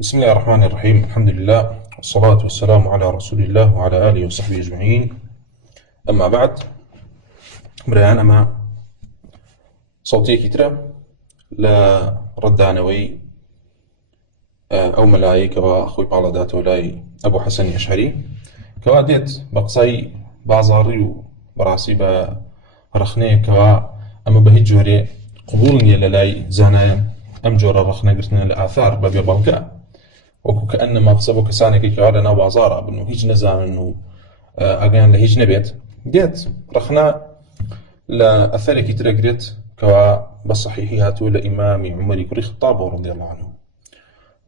بسم الله الرحمن الرحيم. الحمد لله والصلاة والسلام على رسول الله وعلى آله وصحبه أجمعين. أما بعد، بريان أما صوتي كترة لا ردانوي أو ملايك وأخوي بالادات ولاي أبو حسن أشعري كواديت بقصي بازاري براسي برخني كوا أما بهي جوري قبول يلالاي زانايا أم جورا رخنا قرتنا الآثار بابي بلقاء وكو كأنما قصبو كساني كي على ناو بازارة بأنه هيج نزام إنه أجان لهيج نبيت جيت رخنا لأثر كي ترقرت كوا بصحيحيات لإمام عمر كري خطاب رضي الله عنه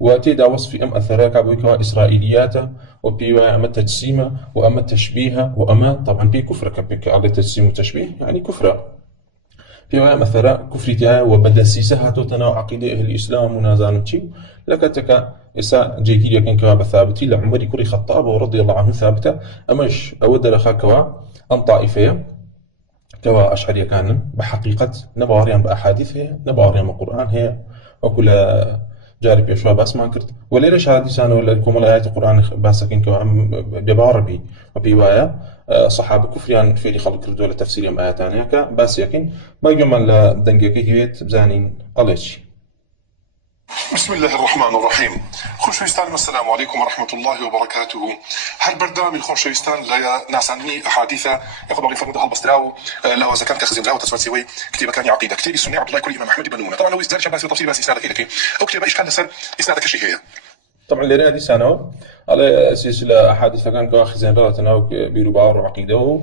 وتيدا وصف أم أثرك أبوي كوا إسرائيليات وبيوا أما تجسيمة وأما تشبيهة وأما طبعا بي كفر كبك على تجسيم وتشبيه يعني كفر بيوا مثلا كفرتها وبدسيسها تناو عقيدة أهل الإسلام ونازانتي لكتك إسا جيكي يكن كوا ثابتي لعمر كري خطاب رضي الله عنه ثابتة أمش أود لخا كوا أن طائفية كوا أشعرية كان بحقيقة نباريان بأحاديثها نباريان بالقرآن هي وكل جارب يشوى باس ما كرت وليش هذه سنة ولا لكم الآيات القرآن باسكين كوا بعربي وبيوايا صحابة كفريان في خلق كردوا لتفسير يوم آيات عنيك باس يكن ما يوم دنجيك هيت بزانين قليش. بسم الله الرحمن الرحيم. خوشويستان السلام عليكم ورحمة الله وبركاته. هل برنامج خوشويستان لا ناسني أحاديث يقبل فرمود هالبستراو لا إذا كان كخزين لا وتسوي سوي كتيب كان عقيدة كتيب السنة عبد الله كل إمام أحمد بن نون طبعا لو يزداد شباب تفصيل بس إسناد كذا أو كتيب إيش كان لسه إسناد كشيء هي طبعا اللي رأي سنة على سلسلة أحاديث كان كخزين لا تناو بيربار عقيدة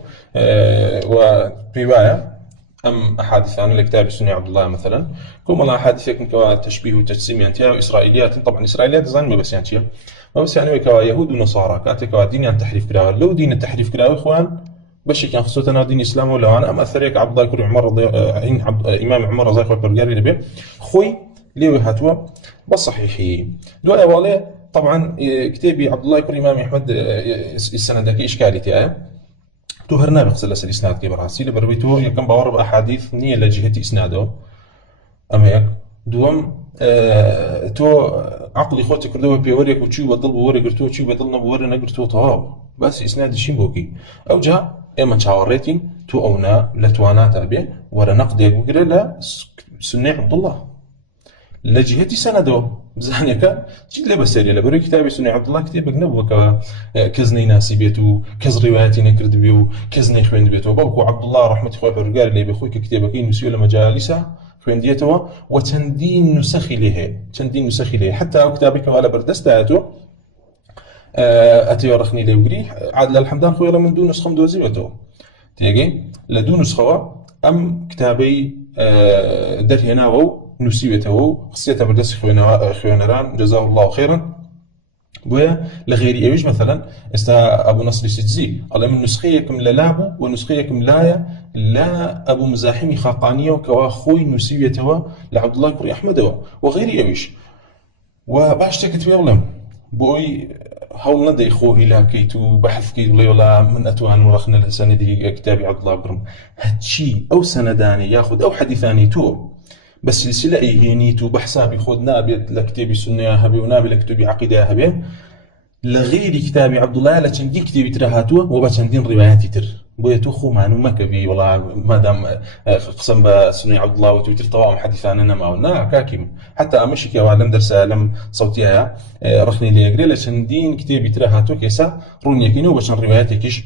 ورواية أم أحاديث عن الكتاب السني عبد الله مثلا كم الله أحاديث يكون كوا تشبيه وتجسيم يعني إسرائيليات طبعا إسرائيليات زين ما بس يعني ما بس يعني كوا يهود ونصارى كاتك كوا دين التحريف كراوي لو دين التحريف كراوي إخوان بس كان خصوصا دين الإسلام ولا أنا أم أثريك عبد الله كل عمر رضي إمام عمر رضي الله عنه برجالي خوي ليه هاتوا بالصحيح دول أولي طبعا كتابي عبد الله كل إمام أحمد السنة ذاك إشكالي تاعه تهرنا بقصة الإسناد كبراسي لبرويتو يكن باور بأحاديث نية لجهة إسناده أما يك دوم تو عقلي خوتي كردوا بيوريك وشي بدل بوري قرتو وشي بدلنا بوري نقرتو طهاو بس إسناد الشين بوكي أو جاء إما شاوريتي تو أونا لتوانا تابع ورا نقد يقول لا سنة عبد الله لجهتي سنده بزانيك جد لبسري لبري كتابي سنة عبد الله كتاب نبوك كزني ناسي بيتو كز رواياتي نكرد بيو كزني خوين بيتو بابكو عبد الله رحمة الله الرجال اللي بيخويك كتابك نسيو لمجالسه خوين ديتو وتندين نسخي له حتى كتابك على بردستاتو أتي ورخني لي وقري عاد الحمدان خويا من دون نسخة مدوزي وتو تيجي لدون نسخة أم كتابي در هنا وو نسيبته خصيته بردس خوانران جزاه الله خيرا ويا لغيري ايش مثلا استا ابو نصر السجزي على من نسخيكم للابو ونسخيكم لا ابو مزاحمي خاقانيه وكوا خوي نسيبته لعبد الله كري احمد وغيري ايش وباش تكت يولم بوي هاول ندي خوه لا كيتو بحث كي ولا من اتوان ورخنا لسندي كتابي عبد الله برم هادشي او سنداني ياخذ او حديثاني تو بس سلسلة إيهينيتو بحسابي خود نابت لكتابي سنة هبي ونابي لكتابي عقيدة هبي لغير كتابي عبد الله لچندين كتابي تراهاتو وبچندين رواياتي تر بويتو خو معلومة كبي والله ما دام قسم بسنة عبد الله وتويتر طوام حديثانا نما ونا كاكيم حتى أمشي كوالم درس علم صوتيها رخني لي يقري لچندين كتابي تراهاتو كيسا رون يكينو بچن رواياتي كيش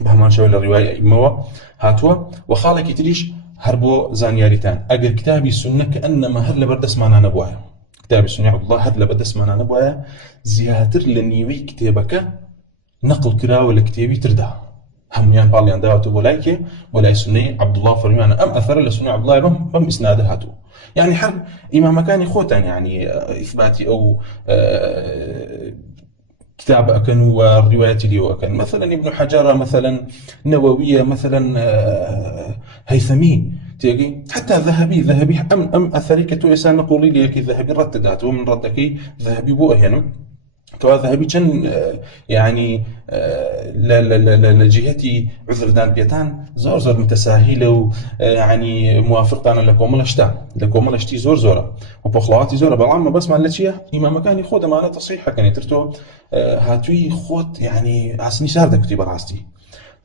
بهمان شوي الرواية إموا هاتوا وخالك تريش هربو زانياريتان أجر كتابي السنة كأنما هر لبردس معنا نبوايا كتابي السنة عبد الله هر لبردس معنا نبوايا زيادر لنيوي كتابك نقل كرا ولا كتابي تردها هم يعني بالي عندها تقولايك ولا سنة عبد الله فرمان أم أثر لسنة عبد الله بم إسنادها تو يعني حرب إمام كان خوتان يعني إثباتي أو كتاب أكن والروايات اللي أكن مثلا ابن حجر مثلا نووية مثلا هيثمي تيجي حتى ذهبي أم أثري كتو إنسان نقولي لي كي ذهبي رددات ومن ردكي ذهبي بو هنا كوا ذهبي چەند يعني لە جهتی عذردان پێتان زۆر متەساهیلە و يعني موافقتانە لە کۆمەڵە شتی زۆرە و پۆخڵاواتی زۆرە، بەڵام مەبەستمان لە چییە؟ ئیمامەکانی خۆ دەمانە تەصحیحەکەنی تر تۆ هاتووی خۆت يعني ئاسنی شار دەکوتی بەڕاستی.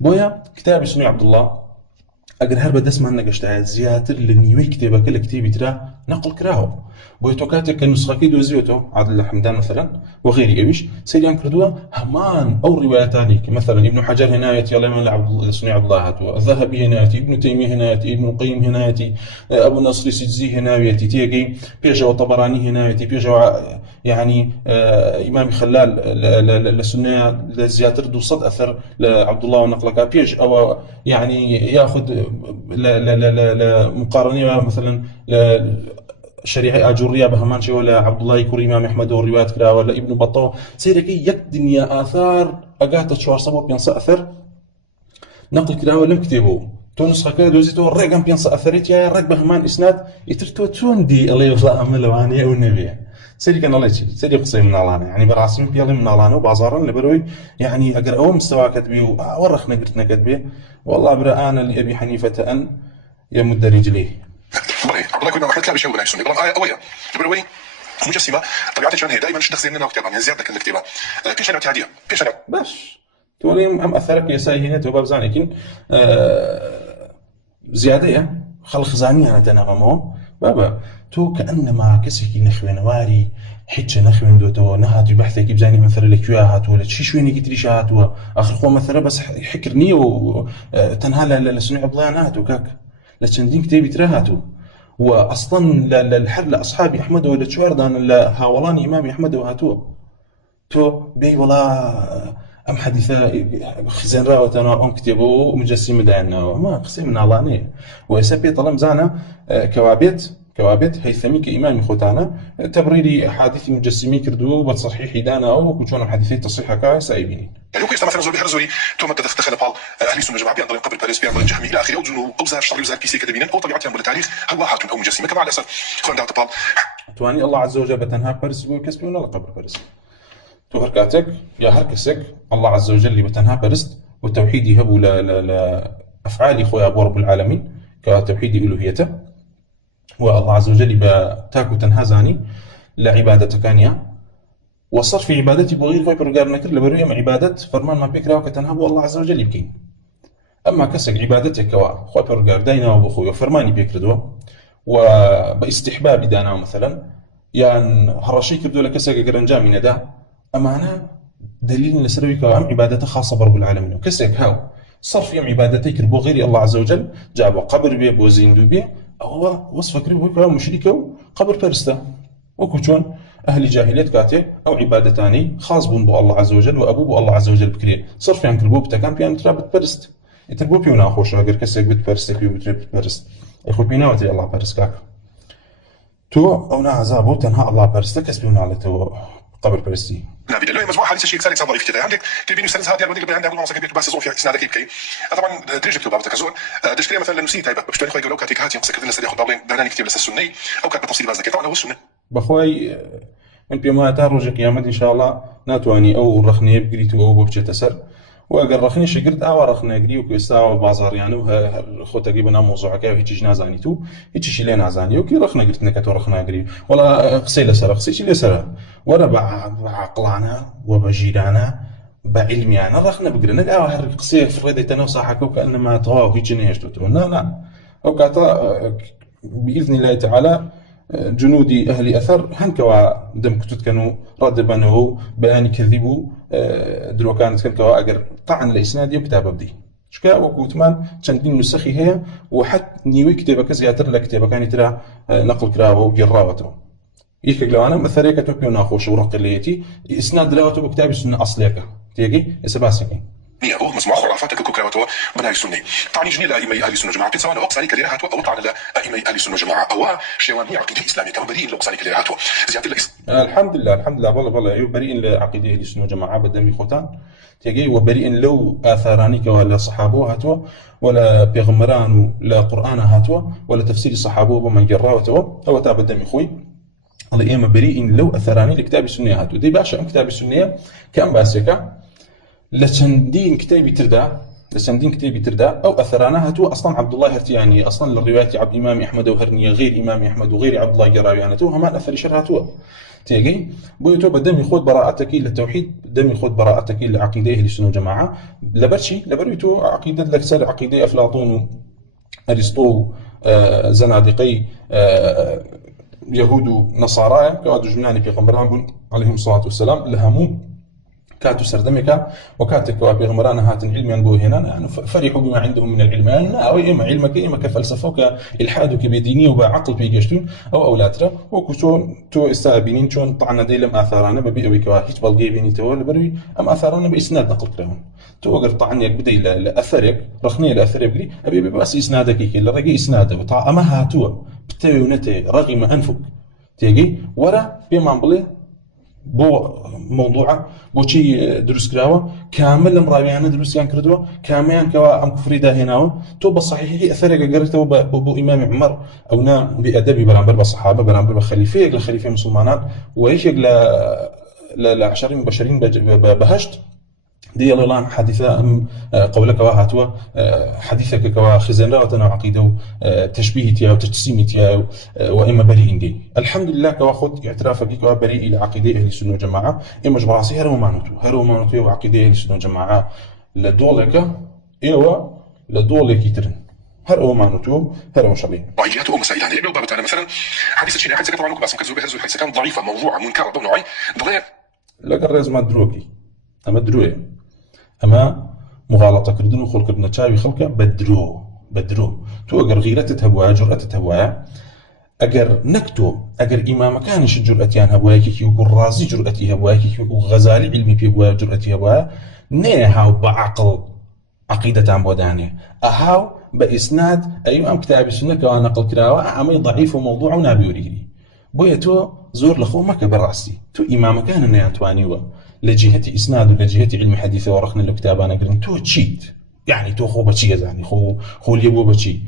بۆیە کتابی سنووی عەبدوڵڵاه ئەگەر هەر بەدەستمان نەگەشتایە زیاتر لە نیوەی کتێبەکە لە کتێبی ترا نەقڵ کراوە. بۆیە تۆ کاتێک کە نوسخەکەی دۆزیوێتەوە عادل حەمدان مثلا وغيری ئەویش سەیریان کردووە هەمان ئەو ڕیوایەتانی کە مثلا ابن حەجەر هێنایەتی ئەڵێ من لە سنووی عەبدوڵڵاه هاتووە، ذەهەبی هێنایەتی، ابن تەیمیە هێنایەتی، ابن القەیم هێنایەتی، ئەبو نەسری سیجزی هێناوێتی، تێگەی پێشەوە تەبەرانی هێناوێتی، پێشەوە يعني ئیمامی خەلال لە سنەیە لە زیاتر 200 ئەثەر لە عەبدوڵڵاه نەقڵەکە پێش ئەوە يعني ياخذ مقارنة مثلا شريعة أجورية بهمان شيء ولا عبد الله يكون إمام أحمد والروايات كلا ولا ابن بطة سيركي يك دنيا آثار أجات شوار صبوا بينص أثر نقل كلا ولا مكتبه تونس خكا دوزيتو الرقم بينص أثريت يا رق بهمان إسناد يترتو توندي الله يرضى أمله وانية والنبي سيري كان الله يشيل سيري قصي من الله يعني براسم بيالي من الله وبازارا لبروي يعني أجر أو مستوى كتبي ورخنا قرتنا كتبي والله برآنا لأبي حنيفة أن يمد رجليه. بلي عبد الله كنا محمد كلام شيء ولا يسوني بلام أويا بروي مجسمة طبيعتها كان هدايما شخص مننا وكتابة يعني زيادة كالكتابة بيش أنا تعدية بيش أنا باش تولي أم أثرك يا سايهنة وباب زاني لكن زيادة خل خزانية أنا تناغمه بابا تو كأنما كسكي نخوين واري حتى نخوين دوتو نهاتي بحثك بزاني مثلا لكيوها هاتو ولا شي شويني قتريش هاتو آخر خو مثلا بس حكرني وتنهى لسنوي عبدالله هاتو كاك لچندين كتابي ترى هاتو واصلا للحر لاصحابي احمد ولا تشواردان هاولاني امامي احمد وهاتو تو بي والله ام حديثه خزان راوتنا ام كتبوا مجسم دعنا ما قسم من الله ويسبي طلم زانا كوابت هيثمي كإمام خوتانا تبريري أحاديث مجسمي كردو بتصحيح دانا أو كوشون حديثي تصحيح كا سايبين. يعني لو كيس مثلا زول بحر زوري توما تدخل بال أهل السنة جماعة بينضرب قبل باريس بينضرب جهمي إلى آخره أو جنو أو زار شر زار كيسي كدبينا أو طبيعتهم بالتاريخ هل واحد أو مجسمة كما على أساس خوان دعوة بال. تواني الله عز وجل بتنها باريس وكسبي ولا قبر باريس. تو هركاتك يا هركسك الله عز وجل اللي بتنها باريس والتوحيد يهبوا لا أفعال خويا أبو رب العالمين كتوحيد ألوهيته. والله عز وجل بتاكو تنهزاني لعبادة كانيا وصرف عبادتي بغير فايبر قال نكر لبروية مع عبادة فرمان ما بيكرا وكتنهب والله عز وجل يبكين. أما كسك عبادتك كوا خايبر قال داينا وبخوي وفرماني بيكردوا وباستحباب دانا مثلا يعني هرشي كردوا لكسك قرنجا من دا أما أنا دليل لسروي كوا عبادة خاصة برب العالمين وكسك هاو صرف يوم عبادتك بغير الله عز وجل جابوا قبر بيه بوزين بيه هو وصف كريم مشركة قبر فرسته وكوشون أهل جاهلية كاتي أو عبادتاني خاص بو الله عز وجل وأبو الله عز وجل بكري صرف يعني كربوب تكان بيان ترابط برست يتربو بيونا خوش أجر كسر بيت برست كيو بتربط برست يخو بينا وتي الله برست كاك تو أو نعذابو تنها الله برست كسبيونا على تو قبر برستي. لا بدل مجموعة حديث الشيخ سالك ضعيف كده عندك تبين يستند هذه الودي قبل عندها والله كبير بس صوفيا اسنادك كي طبعا درجه كتب بابتك زول دشكري مثلا نسيت هيبه باش تاريخ يقولوا كاتيك هاتي مسكت لنا سريع خضابين داني كتير لسه السني او كانت بتفصيل بس طبعا هو السنه بخوي من بما تارج قيامت ان شاء الله ناتواني او رخني بقريتو او بوجه تسر واقر رخني شقرت او رخنا قري وكيسا بازار يعني خو تقريبا موضوع كاي هيك جنازانيتو هيك شي لين عزاني وكي رخنا قلت نكتو رخنا قري ولا قصيله سر قصي لي سر ورا بعقلانا وبجيرانا بعلمي أنا رخنا بقرنا قاوة هر قصية في الريدة تنوصحكو كأنما طواه هيك نيشتو تقول لا أو كاتا بإذن الله تعالى جنودي أهل أثر هنكوا دم كتوت كانوا ردبانه بأني كذبوا درو كانت كانوا أجر طعن لإسنادي وكتاب بدي شكا وكوتمان چندين نسخي هي وحتى نيوي كتابة كزياتر لكتابة كانت ترى نقل كراوة وجراوته يكيك لو أنا مثلا كتوبي وناخوش ورق الليتي إسناد دلاوته بكتاب السنة أصليك تيجي إسباسيكي نية أو مسموع خرافاتك كوكراوته بناي السنة طعني جني لأئمة أهل السنة جماعة سواء أقصى عليك اللي هاتوا أو طعن لأئمة أهل السنة جماعة أو شيوان هي عقيدة إسلامية كما بريء لأقصى عليك اللي هاتوا زيادة الحمد لله والله أيوب بريء لعقيدة أهل السنة جماعة بدمي خوتان تيجي وبريء لو آثارانك ولا صحابه هاتوا ولا بيغمران ولا قرآن هاتوا ولا تفسير صحابه بمن جراوته أو تابدمي خوي الله إما بريء لو أثراني لكتاب السنة هاتو دي باشا كتاب السنة كان باسكا لچندین کتابی تردا أو أثرانا هاتو أصلا عبد الله هرتياني أصلا للروايات عبد إمام أحمد وهرنية غير إمام أحمد وغير عبد الله جراويانته همان أثر شر هاتو تيجي بويتو بدم يخوض براءتك للتوحيد دم يخوض براءتك لعقيدة أهل السنة والجماعة لبرويتو عقيدة الأكثر عقيدة أفلاطون أرسطو زنادقي يهود نصارى كوادو جمناني في قمران عليهم الصلاة والسلام لهمو كاتو سردمك وكاتك وبيغمران هاتن علميا بو هنا يعني فرحوا بما عندهم من العلم أو إما علمك إما كفلسفة كإلحادك بدينية وبعقل بيجشتون أو أولاترا وكتو تو استعبينين شون طعنا ديلم آثارنا ببيئوي كواهيت بلغي بيني تول بروي أم آثارنا بإسناد نقل لهم تو أقر طعنيك بدي لأثرك رخني لأثرك بلي أبي بس إسنادك كي لرقي إسناده وطع أما هاتوا بتاونتي رغم أنفك تيجي ورا بما بلي بو موضوعه بو شي دروس كراوه كامل مراويانه دروس كان كردوه كاميان كوا ام كفريدا هناو تو بصحيح اثرك قريته بو امام عمر او نام بادبي برامبر بالصحابه برامبر بخليفه لخليفه مسلمانات وايش لعشرين مبشرين بهشت دي الله حادثة أم قولك وهاتوا حديثك كوا خزانة وتنا عقيدة تشبيهتها وتجسيمتها وإما بريء دي الحمد لله كوا خد اعترافك كوا بريء إلى عقيدة أهل السنة والجماعة إما جبراسي هرو مانوتو وعقيدة أهل السنة والجماعة لدولك إيوا لدولك يترن هرو مانوتو هرو شبيه ضعيفيات ومسائل يعني ابن بابتانا مثلا حديث الشيء حديث طبعا بس كذب هذا الحديث كان ضعيفة موضوعة منكرة بنوعي ضليع لا قرز ما دروكي أما دروي أما مغالطة كردن وخل كردن تشاوي خلقه بدرو تو أجر غيرته هوايا جرأته هوايا أجر نكتو أجر إمام كانش جرأتيان هوايا كي يقول رازي جرأتي هوايا كي يقول غزالي علمي في هوايا جرأتي هوايا نهاو بعقل عقيدة عن بودانه أهاو بإسناد أيام كتاب السنة كوا نقل كراوة عمي ضعيف وموضوع ونابي وريري بويتو زور لخو ما كبراسي تو إمام كان نياتوانيوا لجهة إسناد ولجهة علم حديث ورخنا الكتاب أنا قلت تو تشيت يعني تو خو بتشي يعني خو ليبو بتشي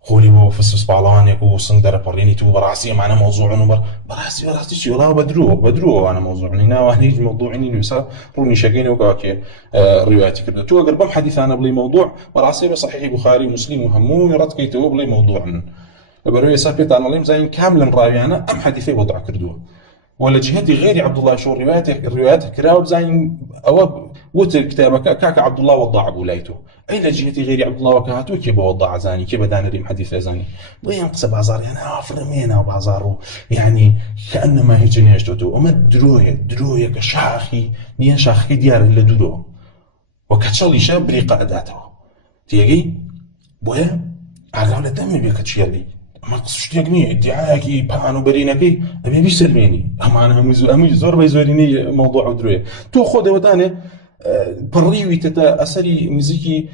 خو ليبو فسس بالان يكو صندر بريني تو براسي معنا موضوع نمر براسي شو لا بدرو أنا موضوع هنا وهنيج موضوع إني نسا روني شقيني وكاكي رواياتي كده تو أقرب حديث أنا بلي موضوع براسي بصحيح بخاري مسلم وهمون رد كي تو بلي موضوع بروي سافيت أنا لين زين كاملا راويانا أم حديثي وضع كردوه ولا جهتي غير عبد الله شو الروايات كراوب زين أو وتر كتابك كاك عبد الله وضع أبو لايتو أي لجهتي غير عبد الله وكهاتو كيف وضع زاني كيف بدأنا ريم حديث زاني وين قصة بازار يعني فرمينا وبازارو يعني كأنما هيك نيشتو وما درويه كشاخي نيا شاخي ديار اللي دودو وكتشلي شاب بريقة أداته تيجي بويا عقالة دمي بيكتشيلي ما قصش تيجني ادعاءكي بانو برينكي ابي بيسلميني اما انا امي زور بيزوريني موضوع ودروي تو خذ ودانه بريوي تتا اثري مزيكي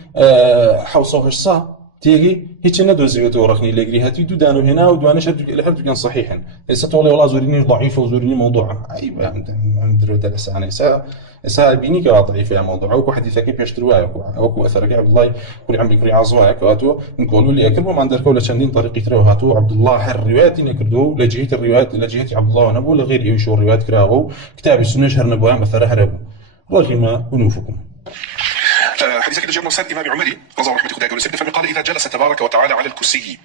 حوصوهش صا تيجي هيك ندوزي ورخني لقري هاتي دانو هنا ودوانا شد الحرب كان صحيحا ليس تقولي والله زوريني ضعيف وزوريني موضوع ايوه عند درس انا سا بيني كضعيف يا موضوع او حديثك كيف يشتروا او اثرك عبد الله كل عم بيقري عزوايا كاتو نقولوا لي اكل ما عندك ولا شندين طريقي ترى هاتو عبد الله الروايات نكردو لجهه الروايات لجهه عبد الله ونبو لغير يشو الروايات كراغو كتاب السنه شهر نبوها مثلا هربوا رغم انوفكم حديث كده جاء مرسل إمام عمري رضي الله عنه قال سيدنا قال إذا جلس تبارك وتعالى على الكرسي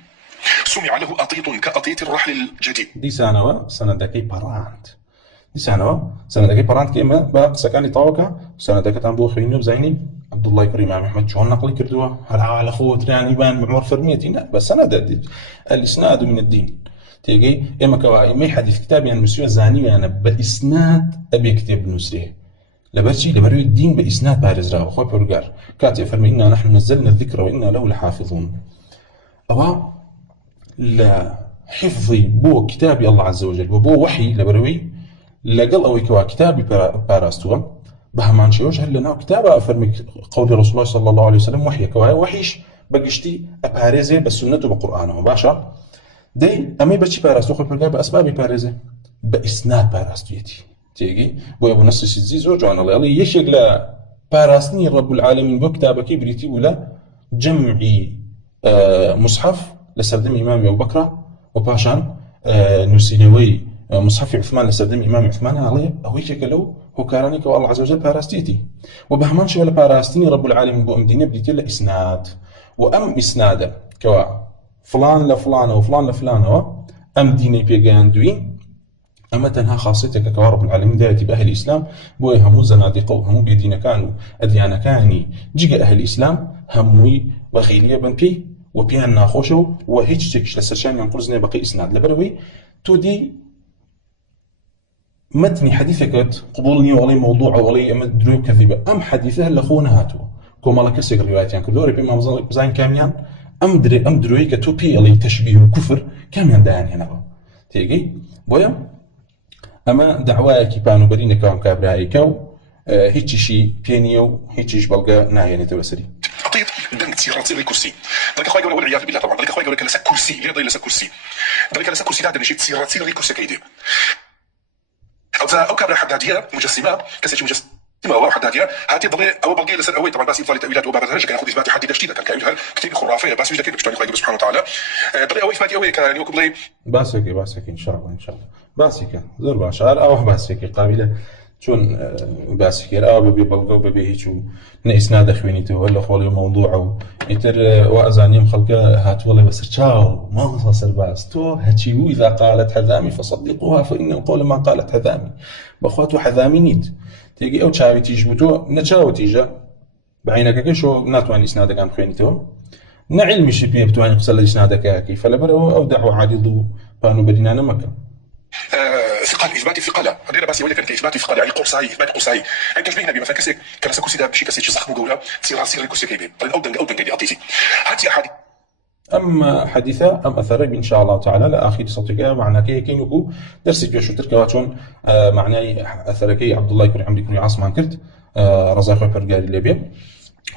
سمع له أطيط كأطيط الرحل الجديد دي سندكي برانت كيما با سكاني طاوكا سندك تنبو خينو بزيني عبد الله كريم احمد شلون نقل كردوه على خوت يعني بان معمر فرميتي لا بس سند الاسناد من الدين تيجي اما كواي ما حديث كتاب يعني مسيو زاني انا بالاسناد ابي كتاب نسري لبرشي لبروي الدين بإسناد بارز راو خوي بورغار كاتب فرمي إنا نحن نزلنا الذكر وإنا له لحافظون أو لحفظي بو كتاب الله عز وجل وبو وحي لبروي لقل أو كوا كتابي باراستوا بهمان شيوش هل لنا كتابة فرمي قول رسول الله صلى الله عليه وسلم وحي كوا وحيش بقشتي أبارزه بالسنة وبقرآنه باشا دي أمي بتشي باراستو خوي بورغار بأسباب بارزه بإسناد باراستويتي تيجي بو ابو نص السيزي زوج عن الله يشغل باراسني رب العالمين بو كتابك بريتي ولا جمعي مصحف لسردم امام ابو بكر وباشان نسيلوي مصحف عثمان لسردم إمام عثمان عليه أويك كلو هو كارانيك والله عز وجل باراستيتي وبهمانش ولا باراستيني رب العالمين بو أمدينة بديت له إسناد وأم إسناده كوا فلان لفلانة وفلان لفلانة أم ديني بيجان دوين أما تنها خاصيتك كرب العالمين دايتي بأهل الإسلام بوي همو زنادقة وهمو بيدين كانوا أديان كاني جيجا أهل الإسلام هموي بخيلية بنبي وبيان ناخوشو وهيج تكش لسرشان ينقل زني بقي إسناد لبروي تودي متني حديثك قبولني ولي موضوع ولي أما دروب كذبة أم حديثه لخونا هاتو كوما لك سيق روايات يعني كدوري بما بزاين كاميان أم دروي كتوبي اللي تشبيه الكفر كاميان دان هنا تيجي بويا أما دعواك بانو برينة كوام كابرايكو هيتشي شي بينيو هيتشيش بلغا ناياني تولسري عطيت دنك تيراتي الكرسي ذلك اخويا يقول والعياذ بالله طبعا ذلك اخويا يقول لك لسا كرسي ليه ضي لسا كرسي ذلك لسا كرسي هذا نشيط تيراتي الكرسي كيدي او كابرا حداديه مجسمه كسيتي مجسمه واحد هاديه هاتي ضلي او بلغي لسا اوي طبعا بس يطلع تاويلات وبابا كان ياخذ اثبات حديده جديده كان كاينها كثير خرافيه بس يجي كيف بيشتغل سبحانه وتعالى ضلي اوي اثبات اوي كان يوكب لي باسك إن شاء الله باسك زور باشار أو باسك قابلة شون باسك أو ببي بلغو ببي هيشو نإسناد خوينيته ولا خولي موضوعه يتر وأزانيم خلقه هات والله بس تشاو ما صار باس تو هتشيو إذا قالت حذامي فصدقوها فإن القول ما قالت حذامي بأخوات حذامي نيت تيجي أو تشاوي تيجبتو نتشاو تيجا بعينك كشو ناتوان إسنادك عن خوينيته نعلم شي بيه بتواني قصة إسنادك كيف فلبرو أو دعوة عادضو بانو بدينا نمكا ثقل اثبات ثقله غير بس يولي كانت اثبات ثقله يعني قرصاي اثبات قرصاي انت تشبهنا بما كسك كان سكوسي دا بشي كسي زخم قوله سير كوسي كيبي طيب اودن كيدي اعطيتي هاتي احد أم حديثة أم أثر إن شاء الله تعالى لآخر صوتك معنا كينوكو درس جوشو تركواتون معناي أثركي عبد الله يكون عمري كوني عاصم عن كرت رزاق وبرجاري الليبيا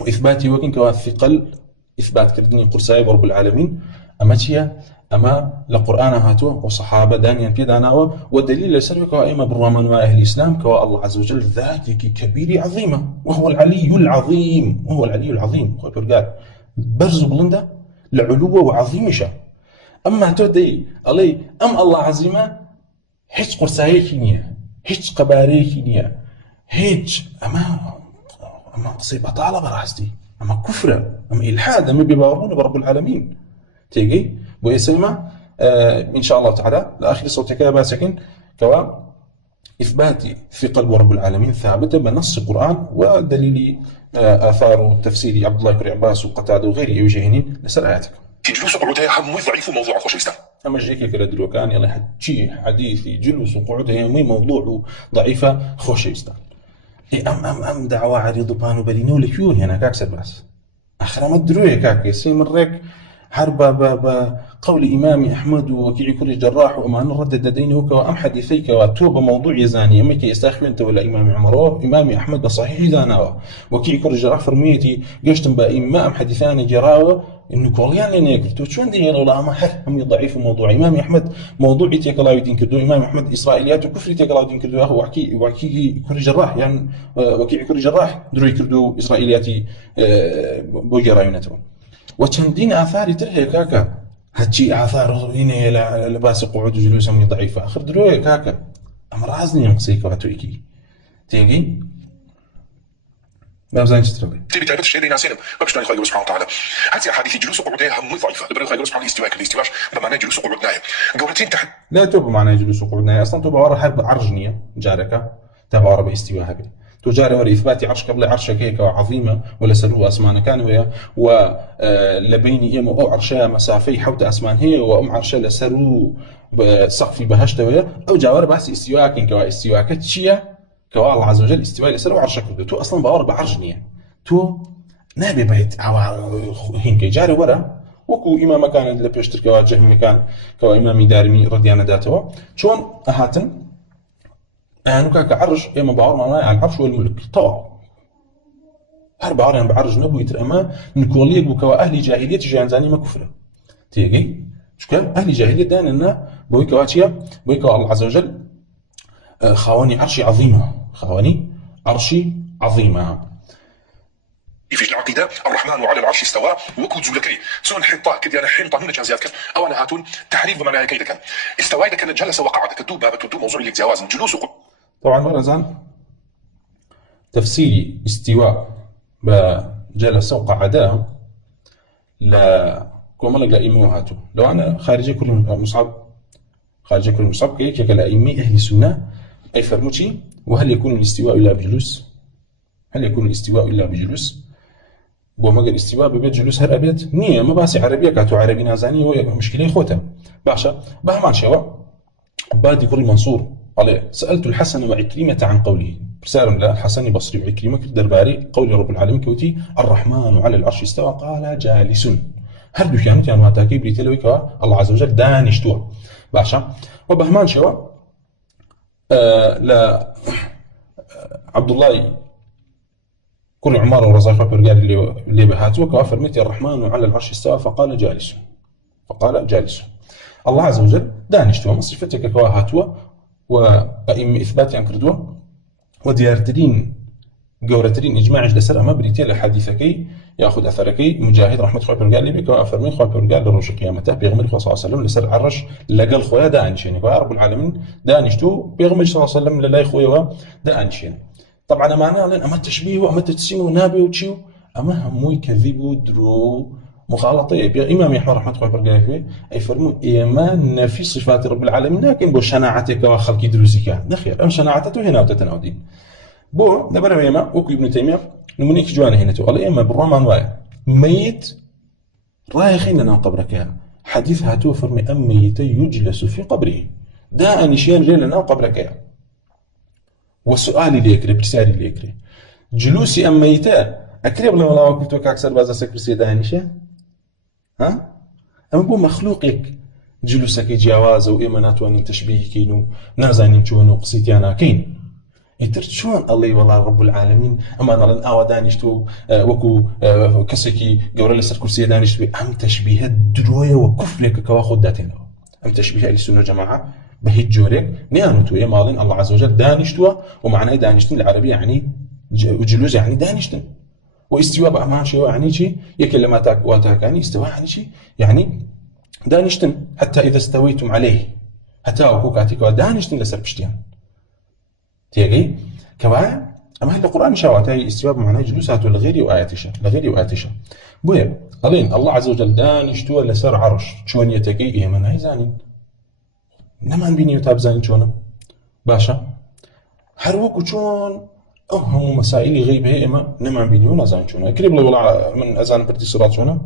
وإثباتي وكن كواثقل إثبات كردني قرصاي برب العالمين أماتيا أما لقرآن هاتوه وصحابة دانيا بيداناوا والدليل لسلوك وإما بالرمان وأهل الإسلام كوا الله عز وجل ذاتك كبير عظيمة وهو العلي العظيم قال برز بلندا لعلوه وعظيمشة أما تودي علي أم الله عظيمة هيج قرصايكينيا هيج قباريكينيا هيج أما قصي بطالة براستي أما كفرة أما إلحاد أما بيبارون برب العالمين تيجي ويسمع إن شاء الله تعالى لآخر صوتك يا باسكن كوا إثباتي في قلب رب العالمين ثابتة بنص القرآن ودليل آثار تفسير عبد الله بن عباس وقتادة وغيره وجهنين لسر آياتك جلوس قعودها هم ضعيف موضوع خوش الإسلام أما جيك كلا دلوكان يلا حتشي حديثي جلوس قعودها مي موضوع ضعيفة خوش الإسلام أم دعوة عريض بانو برينو لكيون هنا كاكسر بس آخر ما تدروي كاك يسي مريك حرب بقول إمام أحمد وكيع كل جراح وأمان ردد دينه وأم حديثيك وتوب موضوع يزاني أما كي يستخفي أنت ولا إمام عمره إمام أحمد بصحيح زاناوه وكيع كل جراح فرميتي جشتم بإمام حديثان جراوه إنه كوليان لنا يقول شو عندي ولا ما حد هم ضعيف موضوع إمام أحمد موضوع يتكلم يدين كردو إمام أحمد إسرائيليات وكفر يتكلم يدين كردو هو وحكي كل جراح يعني وكيع كل جراح دري كردو إسرائيلياتي بوجراينته وتندين آثار ترهي كاكا هاتشي آثار هنا لباس قعود جلوسهم ضعيفة آخر دروي كاكا أمرازني نقصيك وهاتويكي تيجي ما بزين تسترلي تبي تعرف الشيء اللي ناسينه ما بشتغل خالق سبحانه وتعالى هاتي أحاديث جلوس قعودها هم ضعيفة لبرا خالق سبحانه الاستواء بمعنى جلوس قعودنا قولتين تحت لا توب معنى جلوس قعودنا أصلا توب ورا حرب عرجنية جارك تبع ورا باستواء هبل تجاري ورإثبات عرش قبل عرشك هيك عظيمة ولا سلو أسمان كان ويا ولبيني إما أو عرشها مسافي حوت أسمان هي وأم عرشها لسلو سقف بهشته ويا أو جاور بس استواء كوا استواء كتشيا كوا الله عز وجل استواء لسلو عرشك تو أصلا بأور بعرجنية تو نبي بيت أو هنك جاري ورا وكو إمام كان اللي بيشترك كوا جهمي كان كوا إمام دارمي رضيانة داته شون أهاتن يعني كعرش إما بعور معناه على العرش والملك طبعا هرب بعور يعني بعرش نبوي ترى نقوليك بكوا أهل جاهلية جان زاني ما كفره تيجي شو كان أهل جاهلية دان إنه بوي كواتيا بوي كوا الله عز وجل خواني عرشي عظيمة خواني عرشي عظيمة في العقيدة الرحمن على العرش استوى وكو زولكي سون حطة كدي أنا حين طنونة كان زيادك أو أنا هاتون تحريف بمعنى كيدا كان استوى إذا كان جلس وقعد كدوب باب تدوب موضوع اللي جواز جلوس طبعا مرزان تفسير استواء بجلس وقعدا لا كما لقى إيمي هاتو لو أنا خارجي كل مصعب خارجي كل مصعب كيك الأئمة أهل السنة أي فرموتي وهل يكون الاستواء إلا بجلوس؟ هل يكون الاستواء إلا بجلوس؟ بوما قال الاستواء ببيت جلوس هر أبيت نية ما باسي عربية كاتو عربي نازاني ومشكلة خوتها باشا بهمان شوا بادي كل منصور عليه سألت الحسن وعكريمة عن قوله رسالة لا الحسن بصري وعكريمة الدرباري قول رب العالمين كوتي الرحمن على العرش استوى قال جالس هردو كانت يعني واتاكي بريتلوي كوا الله عز وجل دانشتوا باشا وبهمان شوا لا عبد الله كل عمارة ورزاقة برجال اللي بهاتوا كوافر متي الرحمن على العرش استوى فقال جالس الله عز وجل دانشتوا مصرفتك كواهاتوا وأئم إثبات عن كردوا وديارترين جورترين إجماع لسر أما بريتيل الحديثكي يأخذ أثركي مجاهد رحمة خوي برجال اللي كوافر من خوي برجال لروج قيامته بيغمر صلى الله عليه وسلم لسر عرش لقى الخويا دانشين رب العالمين دانشتوا بيغمر صلى الله عليه وسلم للا خويا دانشين طبعا معناه لأن أما التشبيه وأما التجسيم ونابي وتشيو أما همو يكذبوا درو مخالطة إمام أحمد رحمة الله برقاله أي فرمو إيمان في صفات رب العالمين لكن بو شناعتك وخلق دروسك نخير أم شناعته هنا وتتناودين بو نبرم إيمان وكو ابن تيمية نمونيك جوانا هنا تو الله إيمان بالرومان وايا ميت رايخين لنا قبرك حديث هاتو فرمي أم ميت يجلس في قبره دا أنشيان جيل لنا قبرك وسؤالي ليكري برسالي ليكري جلوسي أم ميتا أكريب لما الله وكفتوك أكثر بازا سكرسي دانشة ها؟ أما بو مخلوقك جلوسك جواز وإيمانات وأن تشبيه كينو نازانين شوانو قصيتيانا كين إترت شوان الله والله رب العالمين أما أنا لن أوا دانشتو وكو كسكي قورا لسر كرسي دانشتو أم تشبيه دروية وكفلك كواخد داتينو أم تشبيه السنة جماعة بهيج جوريك نيانوتو يا مالين الله عز وجل دانشتوا ومعناه دانشتن العربية يعني جلوس يعني دانشتن واستواء بأمان شيء يعني شيء يكلم واتاكاني استواء يعني شيء يعني دانشتن حتى إذا استويتم عليه حتى وكوكاتك ودانشتن لسر بشتيان تيجي كواي أما هل القرآن شاواتي استواء بمعناه جلوسات لغيري وآتشة بويا قالين الله عز وجل دانشتوا لسر عرش شون يتكي إيه من هيزانين نمان بيني وتاب زاني شونه باشا هروكو شون هم مسائل غيب هي إما نمان بيني ونزان شونه كريب لو والله من أذان برتي صلاة شونه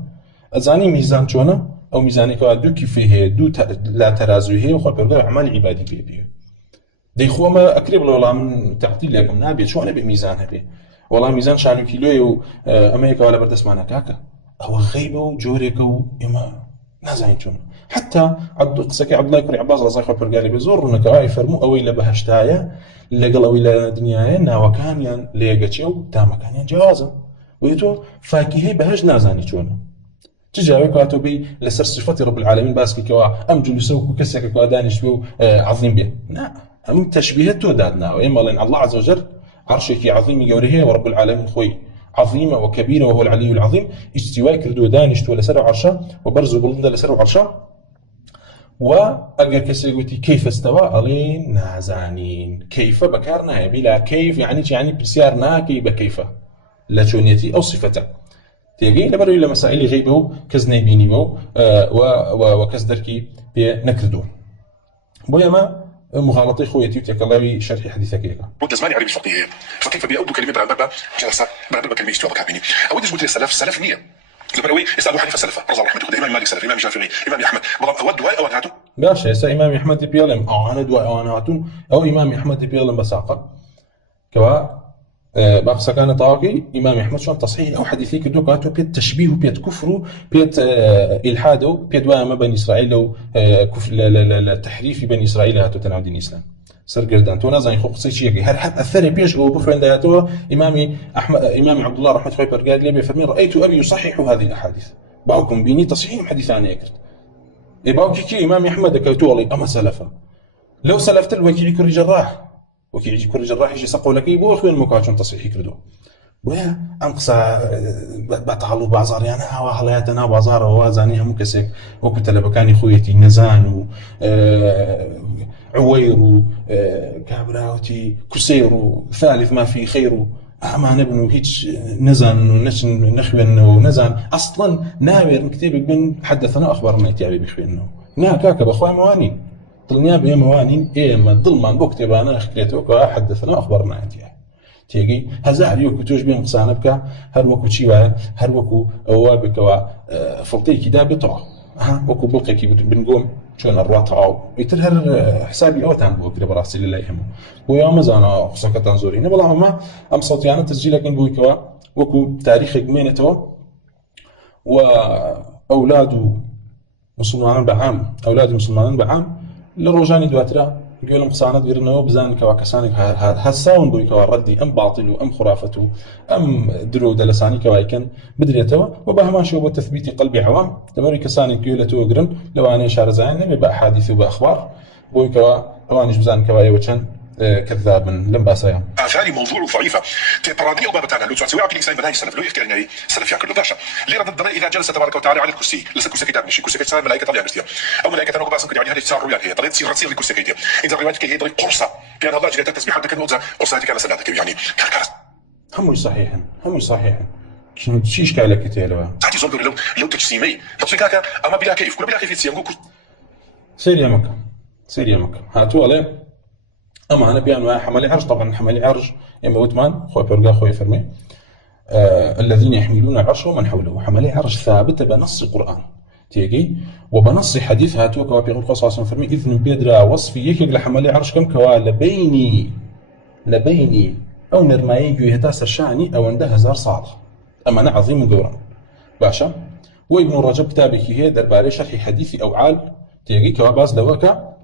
أذاني ميزان شونه أو ميزاني كوادو كيفيه دو لا ترازوي هي وخا بيرجع أعمال عبادي بيه دي خو ما أكريب لو والله من تعطيل لكم نابي شو أنا بميزان هبي والله ميزان شانو كيلو أمريكا ولا بردس معنا كاكا هو غيبه وجوريكو إما نازعين شونه حتى قسكي عبد الله يكري عباس رزاق خبر قال لي بزور انك هاي فرمو او الى بهشتايا اللي قالوا الى دنيايا نا وكان ين ليغچو تا مكان ين جوازه ويتو فاكهه بهج نازاني شونه تجاوي كاتو بي لسر صفات رب العالمين باسكي كوا ام جلسو كسك كوا دانش بو عظيم به لا ام تشبيهته دادنا واما لان الله عز وجل عرشك عظيم يوريه ورب العالمين خوي عظيمة وكبيرة وهو العلي العظيم استواء كردو دانشت ولا سر عرشه وبرزو بلند لسر عرشه وأجر كسيقولتي كيف استوى ألين نازانين كيف بكارنا بلا كيف يعني بسيارنا كي بكيف لا شونيتي أو صفته تيجي لبرو إلى مسائل غيبه كزني بينيمو وكزدركي بنكردو بويما مغالطي خويتي وتكلمي شرح حديثك هيك بود زماني عربي فقيه فكيف بيعود كلمه بربا جلسه بربا كلمه استوى كابيني اود جبت السلف نيه لبروي يسالوا حنيفه السلف رضي الله عنه امام مالك سلف امام الشافعي امام احمد بضم اود واي اواناتو باشا يا امام احمد بيلم انا دواي اواناتو او امام احمد بيلم بساقه كوا باقصى كان طاقي امام احمد شلون تصحيح او حديثي كدو كاتو بيت تشبيه بيت كفر بيت الحاد بيت ما بني اسرائيل كفر تحريف بني اسرائيل هاتو تناول دين الاسلام سر قردان تو نازن خو قصي شيء هر حد اثر بيش او بفرند هاتو امامي احمد امام عبد الله رحمه الله برقاد لي بفرمي رايت ابي يصحح هذه الاحاديث باكم بيني تصحيح حديث انا يكرت باوكي كي امام احمد كيتولي اما سلفه لو سلفت الوكيع كل جراح وكيعجي كل جراح يجي سقوا لك يبو اخوين مكاشون تصحيح كردو ويا ئەم قسە بەتاڵ و بازاڕیانە هەڵەیەتە ناو بازارەوە وازانی هەموو کەسێک وەکو تەلەبەکانی خۆیەتی نەزان و عوەیر و کابراوەتی کوسێر و ثالث ما فی خەیر و ئەمانە بن و هیچ نەزانن و نەچن نەخوێننەوە و نەزان ئەسڵەن ناوێرن کتێبێک بن حەدەثەنا ئەخبارنا ئیتیابێ بخوێننەوە نا کاکە بەخوای مەوانی دڵنیا بێمەوانین ئێمە دڵمان بۆ کتێبانە نەخکرێتەوە کە حەدەثەنا ئەخبارنا ئیتیابێ تێگەی هەزار وەکو تۆش بێن قسانە بکە هەر وەکو چی وایە هەر وەکو ئەوە بکەوە فڵتەیەکی دا بێتەوە وەکو بڵقێکی بنگۆم چۆنە ڕاتەواو ئیتر هەر حسابی ئەوتان بۆ کرێ بەڕاستی لەلای هەموو بۆ یا مەزانە قسەکەتان زۆری نە بەڵام ئەم سەوتیانە تسجیلەکەن بوویکەوە وەکو تاریخێک بمێنێتەوە و ئەولاد و مسلمانان بەعام ئەولاد مسلمانان بەعام لە ڕۆژانی دواترە گوێ لەم قسانە گرنەوە بزانن کەوا کەسانێک هەساون بوویکەوە ڕەدی ئەم باڵتیل و ئەم خورافەت و ئەم درۆ دەلەسانی کەوایکەن بدرێتەوە و بە هەمان شێوە بۆ تەثبیتی قەلبی عەوام لەبەرەوەی کەسانێک گوێ لە تۆ گرن لەوانەیە شارەزایان نەبێ بە ئەحادیث و بە ئەخبار بۆی کەوا ئەوانیش بزانن کەوا ئێوە چەند كذاب لم باسايا افعالي موضوع وضعيفه تبرادي او بابتانا لو تسوي عقلي سايب بداي سلف لو يحكي سلف ياكل داشا اللي رد الضرر اذا جلس تبارك وتعالى على الكرسي لسه كرسي كتاب ماشي كرسي كتاب ملائكه طبيعه مستيا او ملائكه تنوب باسم يعني هذه تصار رؤيا هي طريقه تصير الكرسي كيدي اذا روايتك هي طريق قرصه بان الله جل تسبيح حتى كان وزع قرصاتك على سلامتك يعني هم صحيحا هم صحيحا شيش كايلك تيلوا ساعتي زول لو تجسيمي تصفي كاكا اما بلا كيف كل بلا كيف يتسيم سير يا مكه سير يا مكه هاتوا عليه أما أنا بيان حملي عرج طبعا حملي عرج إما وثمان خوي بيرجا خوي فرمي الذين يحملون العرش ومن حوله حملي عرج ثابتة بنص القرآن تيجي وبنص حديث هاتوا كوا بيقول قصاصا فرمي إذن بيدرا وصفي يكيق لحملي عرش كم كوا لبيني أو نرمايي يهتاس الشعني أو عنده هزار صعب أما أنا عظيم وقورا باشا وابن الرجب كتابك هي درباري شرح حديث أو عال تيجي كوا باز لوكا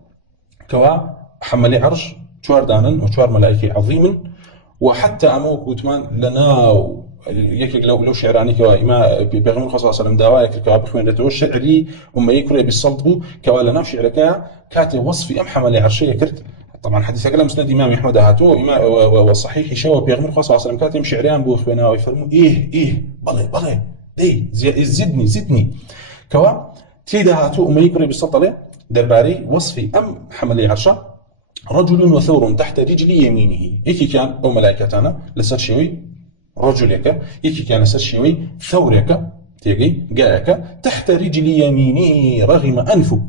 كوا حملي عرش شوار دانن وشوار ملائكي عظيم وحتى أموك وثمان لنا يكلك لو شعراني كوا إما بيغمون خاصة صلى الله عليه وسلم كوا بخوين لتو شعري وما يكري بالصلب كوا لنا شعرك كاتب وصفي أم حملي عرشية كرت طبعا حديث كلام مسند إمام أحمد هاتو وصحيح شو بيغمون خاصة صلى الله عليه وسلم كاتب شعريان بو خوينا ويفرموا إيه بلي دي زدني كوا تيدا هاتو وما يكري بالصلب درباري وصفي أم حملي عرشه رجل وثور تحت رجل يمينه يكي كان أو ملائكتنا لسر شوي رجلك يكي كان لسر شوي ثورك تيجي جاءك تحت رجل يمينه رغم أنفك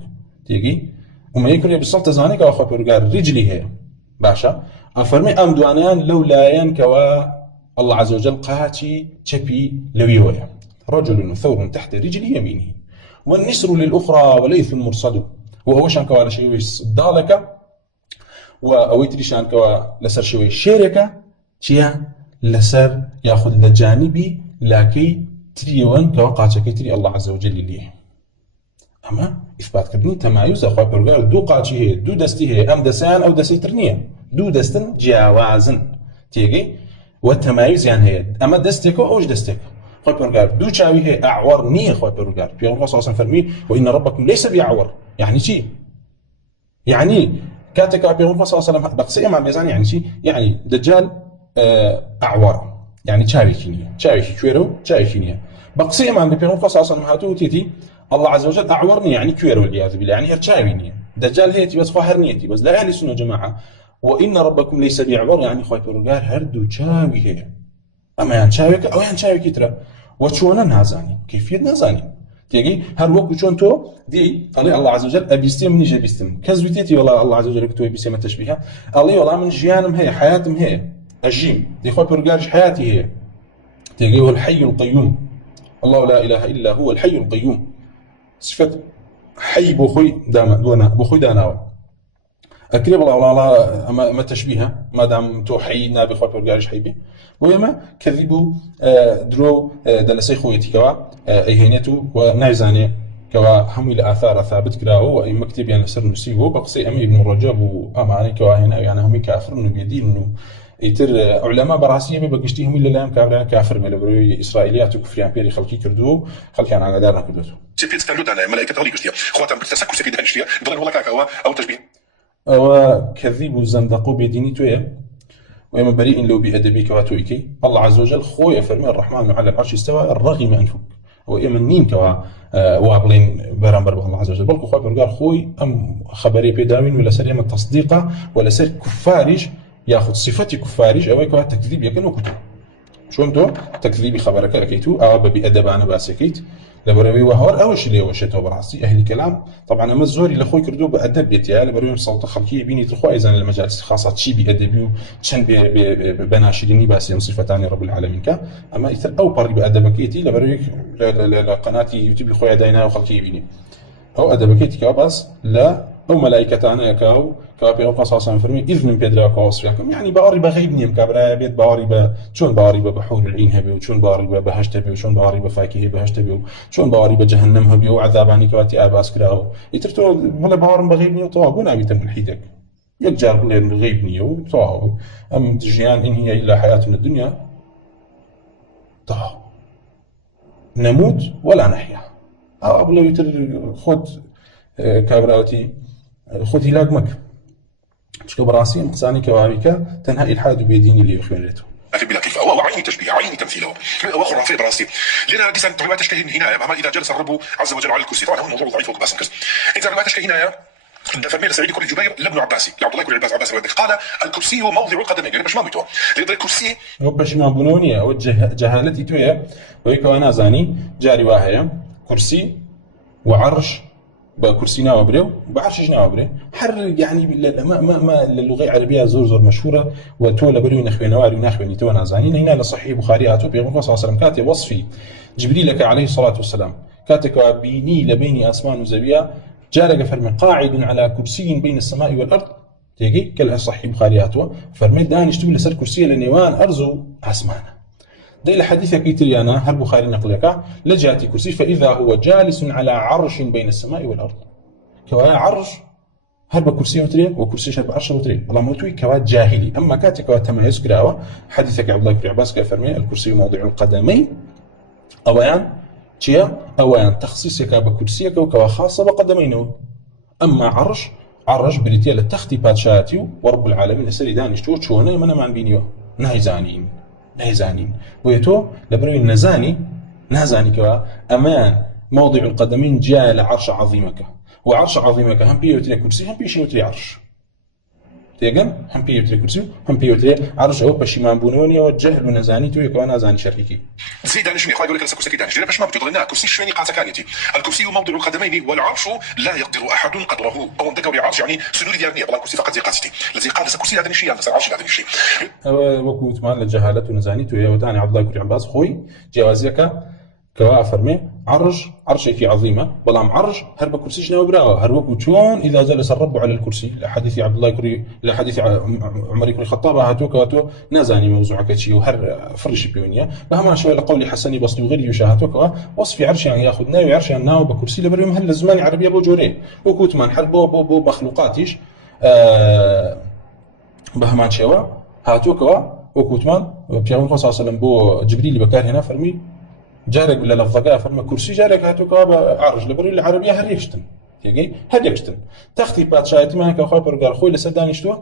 تيجي وما يكون بالصلت زانك أو خبر قال رجله باشا أفرمي أم دوانيان لولايان كوا الله عز وجل قاتي تشبي لويويا رجل وثور تحت رجل يمينه والنسر للأخرى وليث مرصد وهو شان كوا شيء ضالك وأويت ليشان كوا لسر شوي شيركة تيا لسر ياخذ لجانبي لكي تريون كوقاتك تري الله عز وجل ليه أما إثبات كبني تمايز أخوة برغال دو قاتشي هي دو دستي هي أم دسان أو دستي ترنية دو دستن جاوازن تيجي والتمايز يعني هي أما دستك أوش دستك أخوة برغال دو شاوي هي أعور نية أخوة برغال في الله صلى الله عليه وسلم وإن ربكم ليس بأعور يعني شيء يعني كاتك أبي الله صلى الله عليه وسلم بقصي مع ميزان يعني شيء يعني دجال أعور يعني شاوي كينيا شاوي كويرو شاوي كينيا بقصي مع النبي الله صلى الله عليه وسلم هاتو تيتي الله عز وجل أعورني يعني كويرو والعياذ بالله يعني هرشاويني دجال هيتي بس خاهرنيتي بس لا أهل السنة جماعة وإن ربكم ليس بأعور يعني خوي برجال هردو شاوي هي أما يعني شاويك أو يعني شاوي كترة وشونا نازاني كيفية نازاني تيجي هر وقت شون تو دي قال الله عز وجل أبيستم من يجي بيستم كزوتيتي والله الله عز وجل كتوي بيستم التشبيه الله والله من جيانم هي حياتهم هي الجيم دي خوي برجال حياتي هي تيجي هو الحي القيوم الله لا إله إلا هو الحي القيوم صفة حي بوخوي دانا بوخوي داناوا أكرم الله والله ما تشبيها ما دام تو حي نابي خوي برجال حي به ويما كذبوا درو دلسي خويتي كوا ايهنيتو ونعزاني كوا هم الآثار ثابت كراهو وأي مكتب يعني سر نسيبه بقصي أمي ابن رجب وأماني كوا هنا يعني هم كافر إنه بيدين إنه يتر علماء براسية بقشتيهم إلا لا كافر كافر من البروي إسرائيليات وكفريان بيري خلقي كردوه خلقي على دارنا كردوه. تبي تستعملوا على ملائكة هذه قشتيها خواتم بتسكر سكيد هنشتيها ضل والله كاكا أو تشبيه. أو كذب الزندقو بيديني تويه وإما بريء لو بأدبك واتويكي الله عز وجل خوي فرمي الرحمن على العرش استوى الرغم أنفك وإما النين كوا وابلين برامبر الله عز وجل بل خوي برقار خوي أم خبري بيداوين ولا سر إما تصديقه ولا سر كفارج ياخذ صفتي كفارج أو كوا تكذيب يكن وكتو شو انتو تكذيبي خبرك اكيتو او بادب انا باسكيت لبروي وهور اوش اللي وشته براسي اهل الكلام طبعا اما الزوري لاخوي كردو بادب بيتيا لبروي صوت خلقي بيني تخو ايضا المجالس الخاصه شي بادبي شن بناشريني باسم صفتان رب العالمين كا اما اثر او باري بادبكيتي لبروي قناتي يوتيوب خويا داينا وخلقي بيني او ادبكيتي كاباس لا او ملائكه انا كاو كابي قصص فرمي اذن بيدرا كوصفكم يعني باوري بغيبني مكابرا بيت باوري شلون باوري بحور العين هبي وشلون باوري بهشت هبي وشلون باوري بفاكهه بهشت هبي وشلون باوري بجهنم هبي وعذاباني كواتي اباس كراو يترتو ولا باور بغيبني وطوا ابي تم الحيدك يجار بغيبني وطوا ام دجيان ان هي الا حياتنا الدنيا طوا نموت ولا نحيا ابو يتر خد كابراوتي خذ هلاقمك شكو براسي انقصاني كوابك تنهى الحاد بيديني اللي يخوينته لكن بلا كيف وعيني تشبيه عيني تمثيله وخرافي براسي لنا ديسان ما تشتهي هنا اذا جلس الرب عز وجل على الكرسي طبعا هو موضوع ضعيف وكباس انكس اذا ما تشتهي هنا فرمي سعيد كل جبير لابن عباسي لعبد الله كل عباس قال الكرسي هو موضع القدمين يعني باش ما ميتوا الكرسي هو باش ما بنونيه او جهالتي تويا ويك وانا زاني جاري واهيه كرسي وعرش بكرسينا وبريو بعرشنا وبريو حر يعني ما اللغه العربيه زور مشهوره وتولى بريو نخوي نواري نخوي تو نازانين هنا لصحيح بخاري اتو بيغفر صلى الله عليه وسلم كاتي وصفي جبريل عليه الصلاه والسلام كاتك بيني لبين اسمان وزبيا جارك فرمي قاعد على كرسي بين السماء والارض تيجي كلها صحيح بخاري اتو فرمي دانش تولى سر كرسي لنيوان ارزو اسمانه ديل حديث كيتريانا هل بخاري نقلك لجاتي كرسي فإذا هو جالس على عرش بين السماء والأرض كوا عرش هرب كرسي وتري وكرسي شرب عرش وتري الله موتوي كوا جاهلي أما كاتي كوا تميز كراوة حديثك عبد الله بن عباس كفرمي الكرسي موضع القدمين أوان تشيا أوان تخصيصك بكرسيك كوا خاصة بقدمينه أما عرش بريتيا لتختي باتشاتيو ورب العالمين سري دانشتو شونه من ما بينيو نهزانين ويتو لبروي نهزاني كوا أمان موضع القدمين جاء لعرش عظيمك وعرش عظيمك هم بيوتري كرسي هم بيشيوتري عرش تيجن هم بيوتري كرسي هم بيوتري عرش أو بشيمان بونوني والجهل ونزاني تو يكون نزاني شركي زيد أنا شنو يقول لك الكرسي كي دانش باش ما بتقول لنا كرسي شويني قاتكانيتي الكرسي موضع القدمين والعرش لا يقدر أحد قدره أو ذكر عرش يعني سنوري ديالني بلا الكرسي فقط زي قاستي الذي قال الكرسي هذا الشيء هذا العرش هذا الشيء وكوت مال الجهالة ونزاني تو يوتاني عبد الله بن عباس خوي جوازيك كوا فرمي عرش في عظيمه بلام عرش هرب كرسي شنو براوه هرب شلون اذا جلس الرب على الكرسي لحديث عبد الله كري لحديث عمر بن الخطاب هاتو كواتو نازاني موضوع كشي وهر فرش بيونيا فما شويه لقول حسني بصري وغير يشاهتو كوا وصف عرش يعني ياخذنا ويعرش ناو بكرسي لبريم هل الزمان عربيه بو جوري وكوت مان حربو بو مخلوقاتيش بهمان شوا هاتو كوا وكوت مان بيغمبر صلى الله عليه وسلم بو جبريل بكار هنا فرمي جارك ولا لفظك فرما كرسي جارك هاتو كابا عرج لبري العربيه هريشتن تيجي هديكشتن تختي باتشايت ما كخوي برجر خوي لسدانيشتو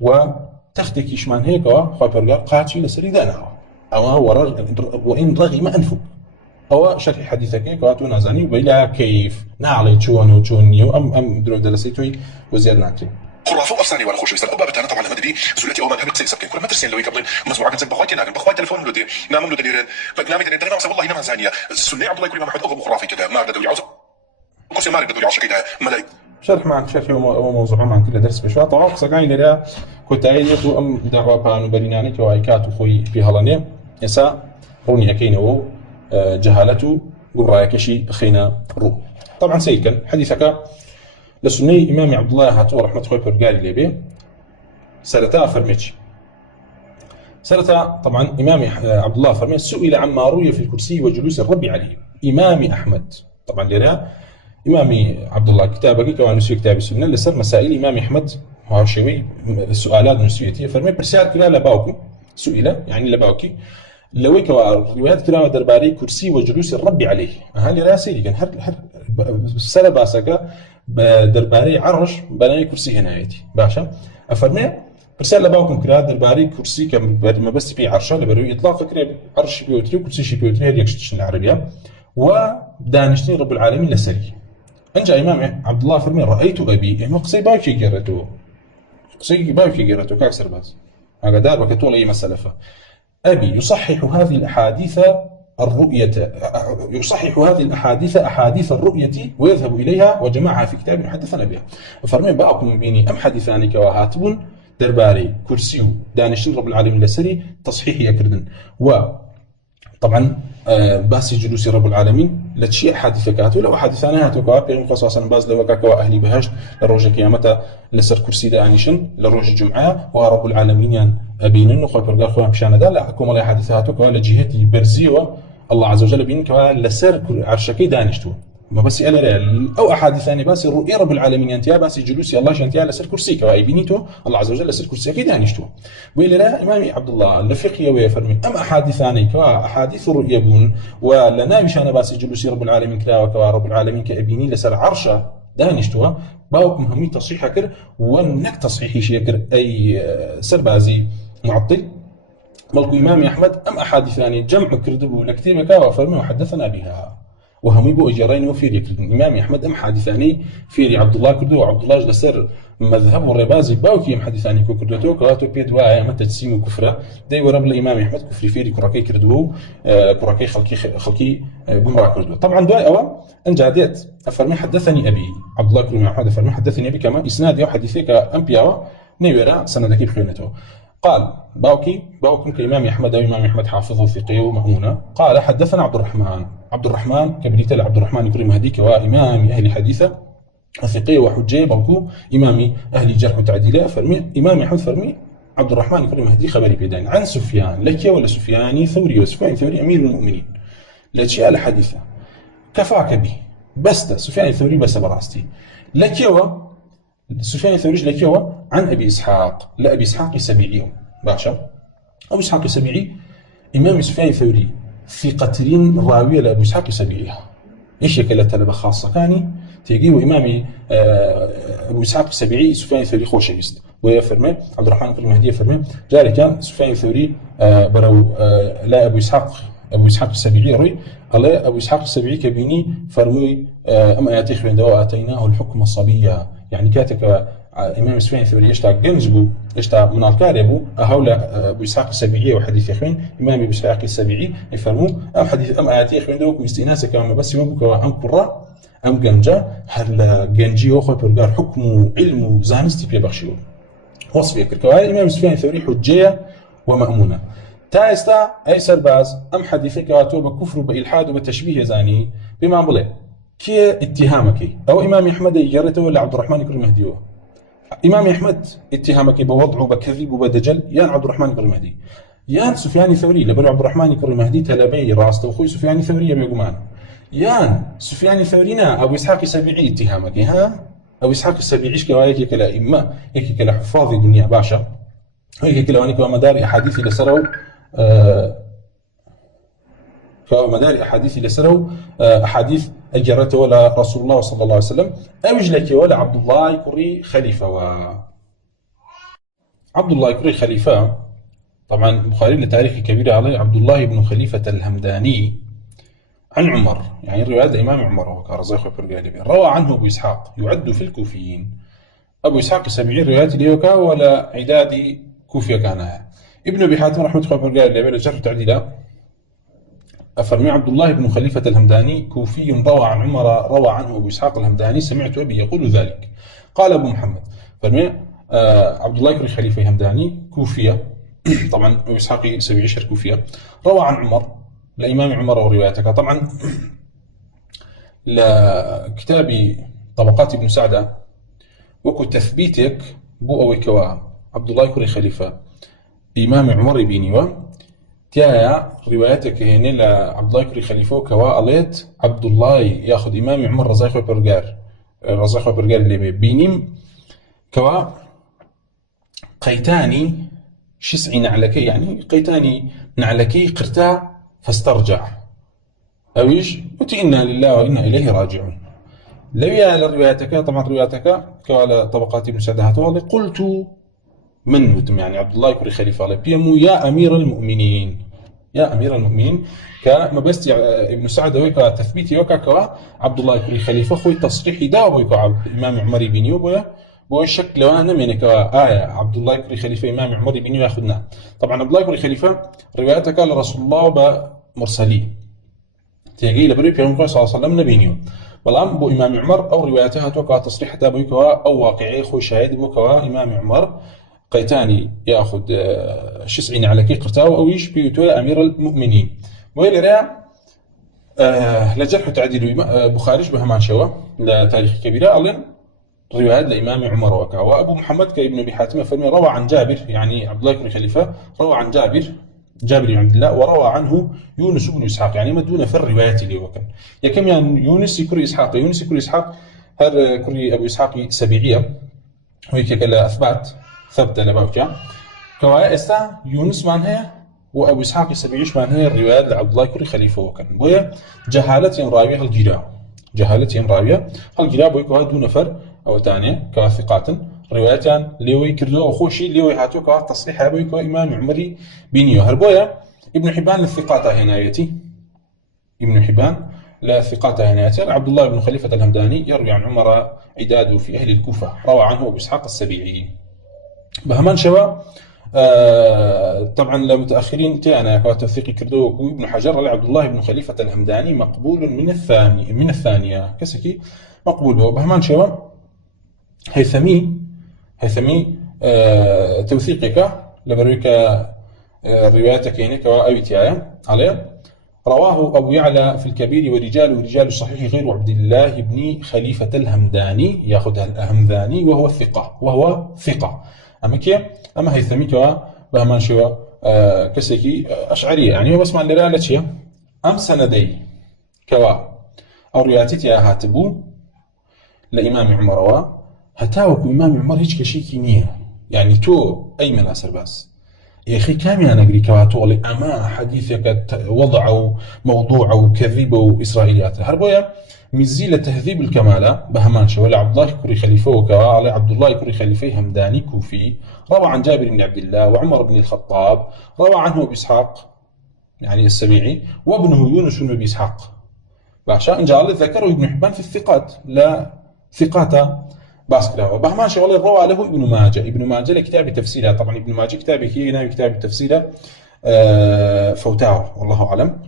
وتختي كيشمان هيك خوي برجر قاتي لسري دانا او هو وان رغم انفك هو شرح حديثك هيك واتو نازاني بلا كيف نعلي شون وشونيو ام درو دلسيتوي وزياد ناكي خرافه افساني ولا خوش يسال ابا انا طبعا مدبي زولتي او ما هبت سيسك كل ما ترسل لو يقبل مزوعه كنت بخواتي ناقل بخوات تليفون ودي نعمل له دليل بقنامي دليل انا والله هنا زانيه السنه عبد الله يكون محمد او خرافي كذا ما بدو يعوز قصي ما بدو يعوز كذا ملاي شرح معك شرح وموضوع معك كل درس بشوي طبعا سقاين لرا كنت عايز ام دعوه بانو بريناني تو ايكات خوي في هلانيه يسا روني اكينو جهالته قرايك شيء خينا رو طبعا سيكن حديثك لسني إمام عبد الله هاتو رحمة خوي برقالي ليبي سرتا فرميتش سرتا طبعا إمام عبد الله فرميت سئل عما روي في الكرسي وجلوس الرب عليه إمام أحمد طبعا لنا إمام عبد الله كتابك كما نسي كتاب السنة لسر مسائل إمام أحمد هو شوي السؤالات نسيتية فرميت برسال كلا لباوكي سئل يعني لباوكي لويك روايات كلام درباري كرسي وجلوس الرب عليه هل راسي كان هر سر باسكا درباري عرش بناي كرسي هنايتي باشا افرمي رسالة باوكم كراد درباري كرسي ما بس في عرشة لبروي إطلاق كريب عرش بيوتري وكرسي شي بيوتري هذه يكشتش العربية ودانشتني رب العالمين لسري. أنجا إمام عبد الله فرمي رأيت أبي إنه قصي باوكي جرته قصي باوكي جرته كأكثر بس هذا دار وكتول أي مسألة. أبي يصحح هذه الأحاديث الرؤية يصحح هذه الأحاديث أحاديث الرؤية ويذهب إليها وجمعها في كتاب حدثنا بها. فرمي باكم بيني أم حديثان كواهاتب درباري كرسي دانشين رب العالمين لسري تصحيح يكردن. وطبعا باسي جلوس رب العالمين لتشيء حادثة كاتو لو حادثانا هاتو كوا بيرم خصوصا باز لو كوا أهلي بهشت لروج قيامته لسر كرسي دانشين لروج جمعة ورب العالمين يعني أبينن وخوي برجع خوي مشان ده لا حكومة لا حادثة هاتو كوا لجهتي برزيوة الله عز وجل بين كوا لسر عرشكي دانشتو ما بس أنا أو أحاديث ثانية بس الرؤية رب العالمين أنت يا بس جلوسي الله شان تيا لسر كرسي كوا يبينيتو الله عز وجل لسر كرسي أكيد دانشتو وإلى لا إمامي عبد الله الفقيه ويفرمي أم أحاديث ثانية كوا أحاديث الرؤية بون ولا نامش أنا بس جلوسي رب العالمين كلا وكوا رب العالمين كأبيني لسر عرشة دانشتو باوكم همي تصحيح كر ونك تصحيح شيء كر أي سربازي معطل ملك إمام أحمد أم أحاديث ثانية جمع كردبو لكتيبك وفرمي وحدثنا بها وهم يبقوا إجارين وفير يكردون إمام أحمد أم حادثاني فيري عبد الله كردو وعبد الله جلسر مذهب الربازي باوكي أم حادثاني كردو كواتو بيد واعي أما تجسيم وكفرة داي ورب الإمام أحمد كفري فيري كراكي كردو كراكي خلقي جمرة كردو. طبعا دواء أو أن جاديت أفرمي حدثني أبي عبد الله كردو أحمد أفرمي حدثني أبي كما إسناد يو حديثيك أنبياء نيورا سندكي بخيونته. قال باوكم كإمام أحمد أو إمام أحمد حافظه ثقي ومأمونة. قال حدثنا عبد الرحمن كبريت عبد الرحمن يكرم هديك وإمام أهل حديثة ثقي وحجي باوكو إمام أهل جرح وتعديل فرمي إمام أحمد فرمي عبد الرحمن يكرم هدي خبري بيدين عن سفيان لك ولا سفياني ثوري وسفيان ثوري أمير المؤمنين لأشياء الحديثة كفاك به بس سفيان الثوري بس براستي لك سفيان الثوري لك عن أبي إسحاق لا أبي إسحاق السبيعي باشا أبو إسحاق السبيعي إمام سفيان الثوري في قترين راوية لأبو إسحاق السبيعي إيش يكلا تلبة خاصة كاني تيجي إمامي أبو إسحاق السبيعي سفيان الثوري خوش يست ويفرمي عبد الرحمن بن مهدي يفرمي ذلك كان سفيان الثوري برو لا أبو إسحاق السبيعي روي الله أبو إسحاق السبيعي كبيني فرمي أما ياتيخ بين دواء آتيناه الحكم الصبية يعني كاتك إمام سفيان الثوري يشتاق جنزبو يشتاق من الكاربو أهولا أبو إسحاق السبيعي وحديث يخوين إمام أبو إسحاق السبيعي يفرمو أم حديث أم آياتي يخوين دوكم استئناسة كما بس يمبك أم قرى أم جنجا هل جنجي أخوة برجار حكم علم زانستي بيبخشيو وصف يكركوا إمام سفيان الثوري حجية ومأمونة تايستا أي سرباز أم حديثك واتوب كفر بإلحاد وبتشبيه زاني بما بلي كي اتهامك أو إمام أحمد يجرته ولا عبد الرحمن يكرم مهدي إمام أحمد اتهامك بوضعه بكذب وبدجل يان عبد الرحمن يكرم مهدي يان سفيان الثوري لبن عبد الرحمن يكرم مهدي تلبي راس أخوي سفيان الثوري يبي قمان يان سفيان الثورينا أبو إسحاق السبيعي اتهامك ها أبو إسحاق السبيعي إيش كوايك كلا إما هيك كلا حفاظ الدنيا باشا هيك كلا وانك ومدار أحاديث لسروا فمدار أحاديث لسروا أحاديث أجرته ولا رسول الله صلى الله عليه وسلم أوجلك ولا عبد الله يكري خليفة عبد الله يكري خليفة طبعا البخاري لتاريخ كبير عليه عبد الله بن خليفة الهمداني عن عمر يعني رواية الإمام عمر وكارزاخ وبرقالي روى عنه أبو إسحاق يعد في الكوفيين أبو إسحاق السبيعي روايات اليوكا ولا عداد كوفيا كانها ابن أبي حاتم رحمة الله وبرقالي بين الجرح تعديلا أفرمي عبد الله بن خليفة الهمداني كوفي روى عن عمر روى عنه أبو إسحاق الهمداني سمعت أبي يقول ذلك قال أبو محمد فرمي عبد الله بن خليفة الهمداني كوفية طبعا أبو إسحاق السبيعي شهر كوفية روى عن عمر الإمام عمر ورواياتك طبعا لكتاب طبقات ابن سعدة وكو تثبيتك بو أوي كوا عبد الله كري خليفة إمام عمر بينيوا تيايا رواياتك هنا لعبد الله كري خليفة كوا أليت عبد الله ياخذ إمام عمر رزاق وبرقار اللي بينيم كوا قيتاني شسعي نعلكي يعني قيتاني نعلكي قرتا فاسترجع أويش وإنا لله وإنا إليه راجعون لو يا لرواياتك طبعا رواياتك كوالا طبقات مساعداتها قلت من وتم يعني عبد الله كوري خليفة على بيمو يا أمير المؤمنين، يا أمير المؤمنين كما بس ابن سعد ويكا تثبيتي وكا كوا عبد الله كوري خليفة خوي تصريحي دا ويكا إمام عمر بن يوبويا بو شكل وانا من كوا آية عبد الله كوري خليفة إمام عمر بن يوبويا ياخذنا. طبعا عبد الله كوري خليفة روايته قال رسول الله بمرسلي تيجي لبري بيغمبر صلى الله عليه وسلم نبينيو بلام بو إمام عمر أو رواياتها توكا تصريح دا بويكا أو واقعي خوي شاهد بوكا إمام عمر قيتاني ياخذ شسعين على كي قرتاو او يشبه تويا امير المؤمنين ويلي راه لجرح تعديل بخاري بهمان شوا لتاريخ كبيره الين روايات الامام عمر وكا وابو محمد كابن ابي حاتم فرمي روى عن جابر يعني عبد الله بن خليفه روى عن جابر بن عبد الله وروى عنه يونس بن اسحاق يعني ما دون في الروايات اللي وكان يا كم يعني يونس يكري اسحاق يونس يكري اسحاق هر كري ابو اسحاق سبيعيه وهيك كلا اثبات ثبت لبوكا كوايا استا يونس معناها وابو اسحاق السبيعيش معناها الروايات لعبد الله كوري خليفه وكان بويا جهالتهم راويه الجيرا جهالتهم راويه الجيرا بويكو دون فر او ثانيه كثقات روايتان ليوي كردو خوشي ليوي هاتو كوا تصحيح بويكو امام عمري بنيو هربويا ابن حبان للثقات هنايتي ابن حبان لا ثقات هنايتي عبد الله بن خليفه الهمداني يروي عن عمر عداد في اهل الكوفه روى عنه ابو اسحاق السبيعي بهمان شوا طبعا لمتاخرين تاعنا كتوثيق كردوك وابن حجر عبد الله بن خليفه الهمداني مقبول من الثانيه كسكي مقبول بهمان شوا هيثمي توثيقك لبرويك روايتك هناك واويتيا عليه رواه ابو يعلى في الكبير ورجال الصحيح غير عبد الله بن خليفه الهمداني ياخذها الهمداني وهو ثقه اما هيثمي كوا بهمان شوا كسكي اشعريه يعني بس ما لرالتشيا ام سندي كوا او رواياتي هاتبو لامام عمر هتاوكو امام عمر هيك كشيكي نيه يعني تو اي من اثر بس يا اخي كم انا اقري كواتولي اما حديثك وضعوا موضوع وكذب واسرائيليات هربويا مزيله تهذيب الكماله بهمان شو عبد الله كوري خليفه وكالي عبد الله كوري خليفه همداني كوفي روى عن جابر بن عبد الله وعمر بن الخطاب روى عنه ابي اسحاق يعني السبيعي وابنه يونس بن ابي اسحاق باشا ان جعل ذكره ابن حبان في الثقات لا ثقات باسكلا بهمان شغله روى له ابن ماجه لكتاب تفسيره طبعا ابن ماجه كتابه هنا كتاب تفسيره فوتاه والله اعلم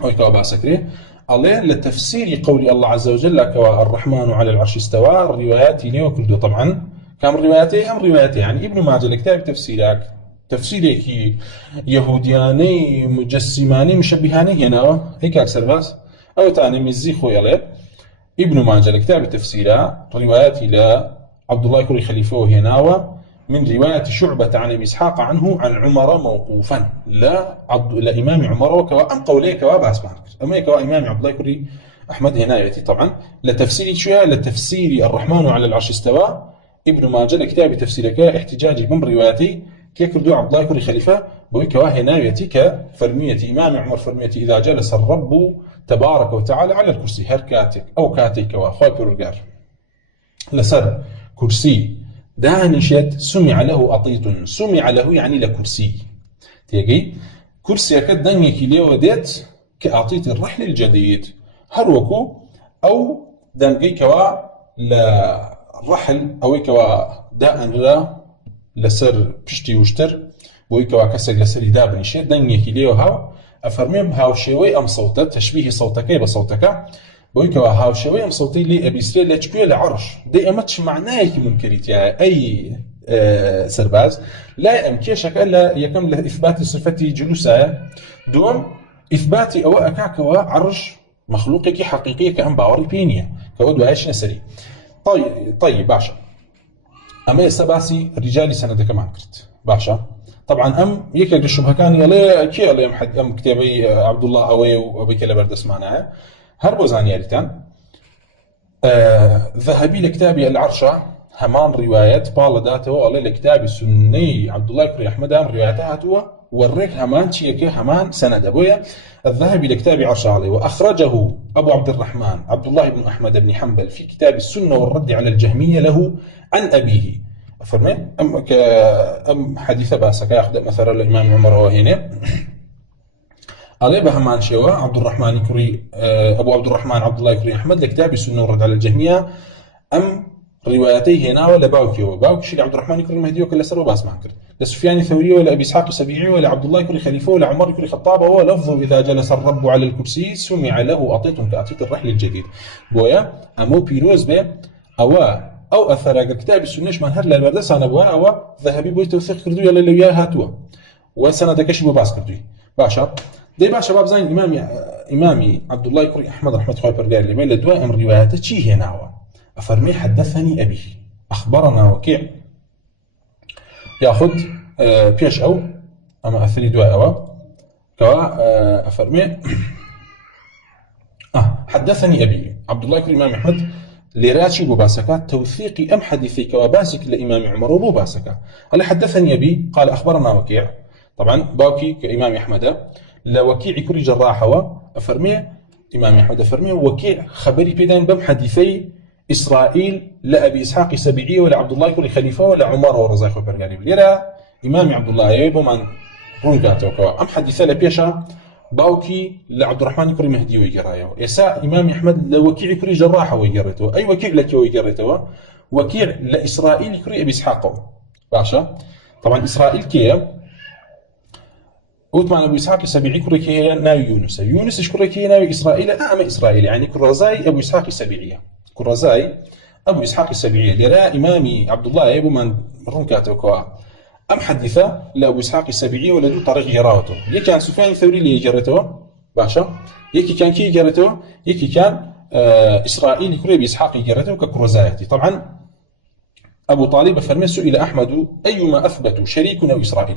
ويكوا باسكري الله لتفسير قول الله عز وجل الرحمن على العرش استوى الروايات اللي وكله طبعا كم رواياتي يعني ابن ماجه لكتاب تفسيرك يهودياني مجسماني مشبهاني هنا هيك اكثر بس او ثاني مزيخو يلا ابن ماجه لكتاب التفسير روايات إلى عبد الله كوري خليفه هنا من رواية شعبة عن ابي اسحاق عنه عن عمر موقوفا لا امام عمر وكوا ام قوليه كوا باس اما كوا امام عبد الله كوري احمد هنا ياتي طبعا لتفسير شويه لتفسير الرحمن على العرش استوى ابن ماجه لكتاب تفسيرك احتجاجي من رواياتي كيكردو عبد الله كوري خليفه بويكوا هنا ياتي كفرميه امام عمر فرميه اذا جلس الرب تبارك وتعالى على الكرسي هركاتك او كاتك واخوي بيرجار لسر كرسي دانشت سمع له اطيط سمع له يعني لكرسي تيجي كرسي كدني كيلو وديت كاطيط الرحل الجديد هروكو او دنجي كوا للرحل او كوا داء لا لسر بشتي وشتر بوي كوا كسر لسر دابن شي دنجي كيلو هاو افرمي بهاو شوي ام صوته تشبيه صوتك بصوتك بويكوا هاو شوي ام صوتي لي ابي سري لتشكي لعرش دي امتش معناه منكريتي اي سرباز لا امكيشك الا يكم له اثبات صفتي جلوسها دون اثبات او اكاكوا عرش مخلوقك حقيقيه كان باوري بينيا كود عايش نسري طيب باشا اما سباسي رجالي سنه كمان كرت باشا طبعا ام يكل الشبهه كان يلا كي يلا محد ام كتابي عبد الله اوي وابي كلا بردس معناها هربو زانيالتان ذهبي لكتابي العرشة همان روايات بالداته والله لكتابي سني عبد الله كوري احمد ام رواياته وريك همان شيكي همان سند ابويا الذهبي لكتابي عرشة عليه واخرجه ابو عبد الرحمن عبد الله بن احمد بن حنبل في كتاب السنه والرد على الجهميه له عن ابيه فرمي أم حديث باسك ياخذ مثلا الإمام عمر وهنا عليه بهمان شوا عبد الرحمن كري أبو عبد الرحمن عبد الله كري أحمد لكتاب السنة رد على الجهمية أم روايتي هنا ولا باوكي شيء عبد الرحمن كري المهدي وكل سر وباس معكر لسفيان الثوري ولا أبي إسحاق السبيعي ولا عبد الله كري خليفة ولا عمر كري خطاب هو لفظه إذا جلس الرب على الكرسي سمع له أعطيتم كأعطيت الرحل الجديد بويا أمو بيروز به أو أثر كتاب السنة من هر للبردس أنا بوا أو ذهبي بوي توثيق كردو يلا اللي وياه هاتوا وسنة كشف باس كردو باشا دي باشا باب زين إمامي عبد الله كري أحمد رحمة الله برجال اللي بين الدواء أمر رواياته شيء هنا هو أفرمي حدثني أبي أخبرنا وكيع ياخذ بيش أو أما أثري دواء أو كوا أفرمي حدثني أبي عبد الله كري إمام أحمد لراشي بباسكات توثيق أم حديثي كواباسك لإمام عمر وباسكا قال حدثني أبي قال أخبرنا وكيع طبعا باوكي كإمام أحمد لا وكيع كري جراحة أفرمي إمام أحمد أفرمي وكيع خبري بيدان بم حديثي إسرائيل لا أبي إسحاق السبيعي ولا عبد الله كري خليفة ولا عمر ورزاق وبرقالي لرا إمام عبد الله يبو من رونقاته وكوا أم حديثي لبيشا باوكي لعبد الرحمن كري مهدي ويقرايه يسا إمام أحمد لوكيع كري جراحة ويقرته أي وكيع لك ويقرته وكيع لإسرائيل كري أبي إسحاق باشا طبعا إسرائيل كي أوتمان أبو إسحاق السبيعي كري كي ناوي يونس إيش كري كي ناوي إسرائيل أما إسرائيل يعني كرزاي أبو إسحاق السبيعية كرزاي أبو إسحاق السبيعية لرا إمامي عبد الله يبو من رونكاته كوا أم حدثة لأبو إسحاق السبيعي ولدو طريق جراوته يكي كان سفيان الثوري اللي جرته باشا يكي كان كي جرته يكي كان إسرائيل كري بإسحاق جرته ككرزايتي طبعا أبو طالب فرمي سئل أحمد أيما أثبت شريك أو إسرائيل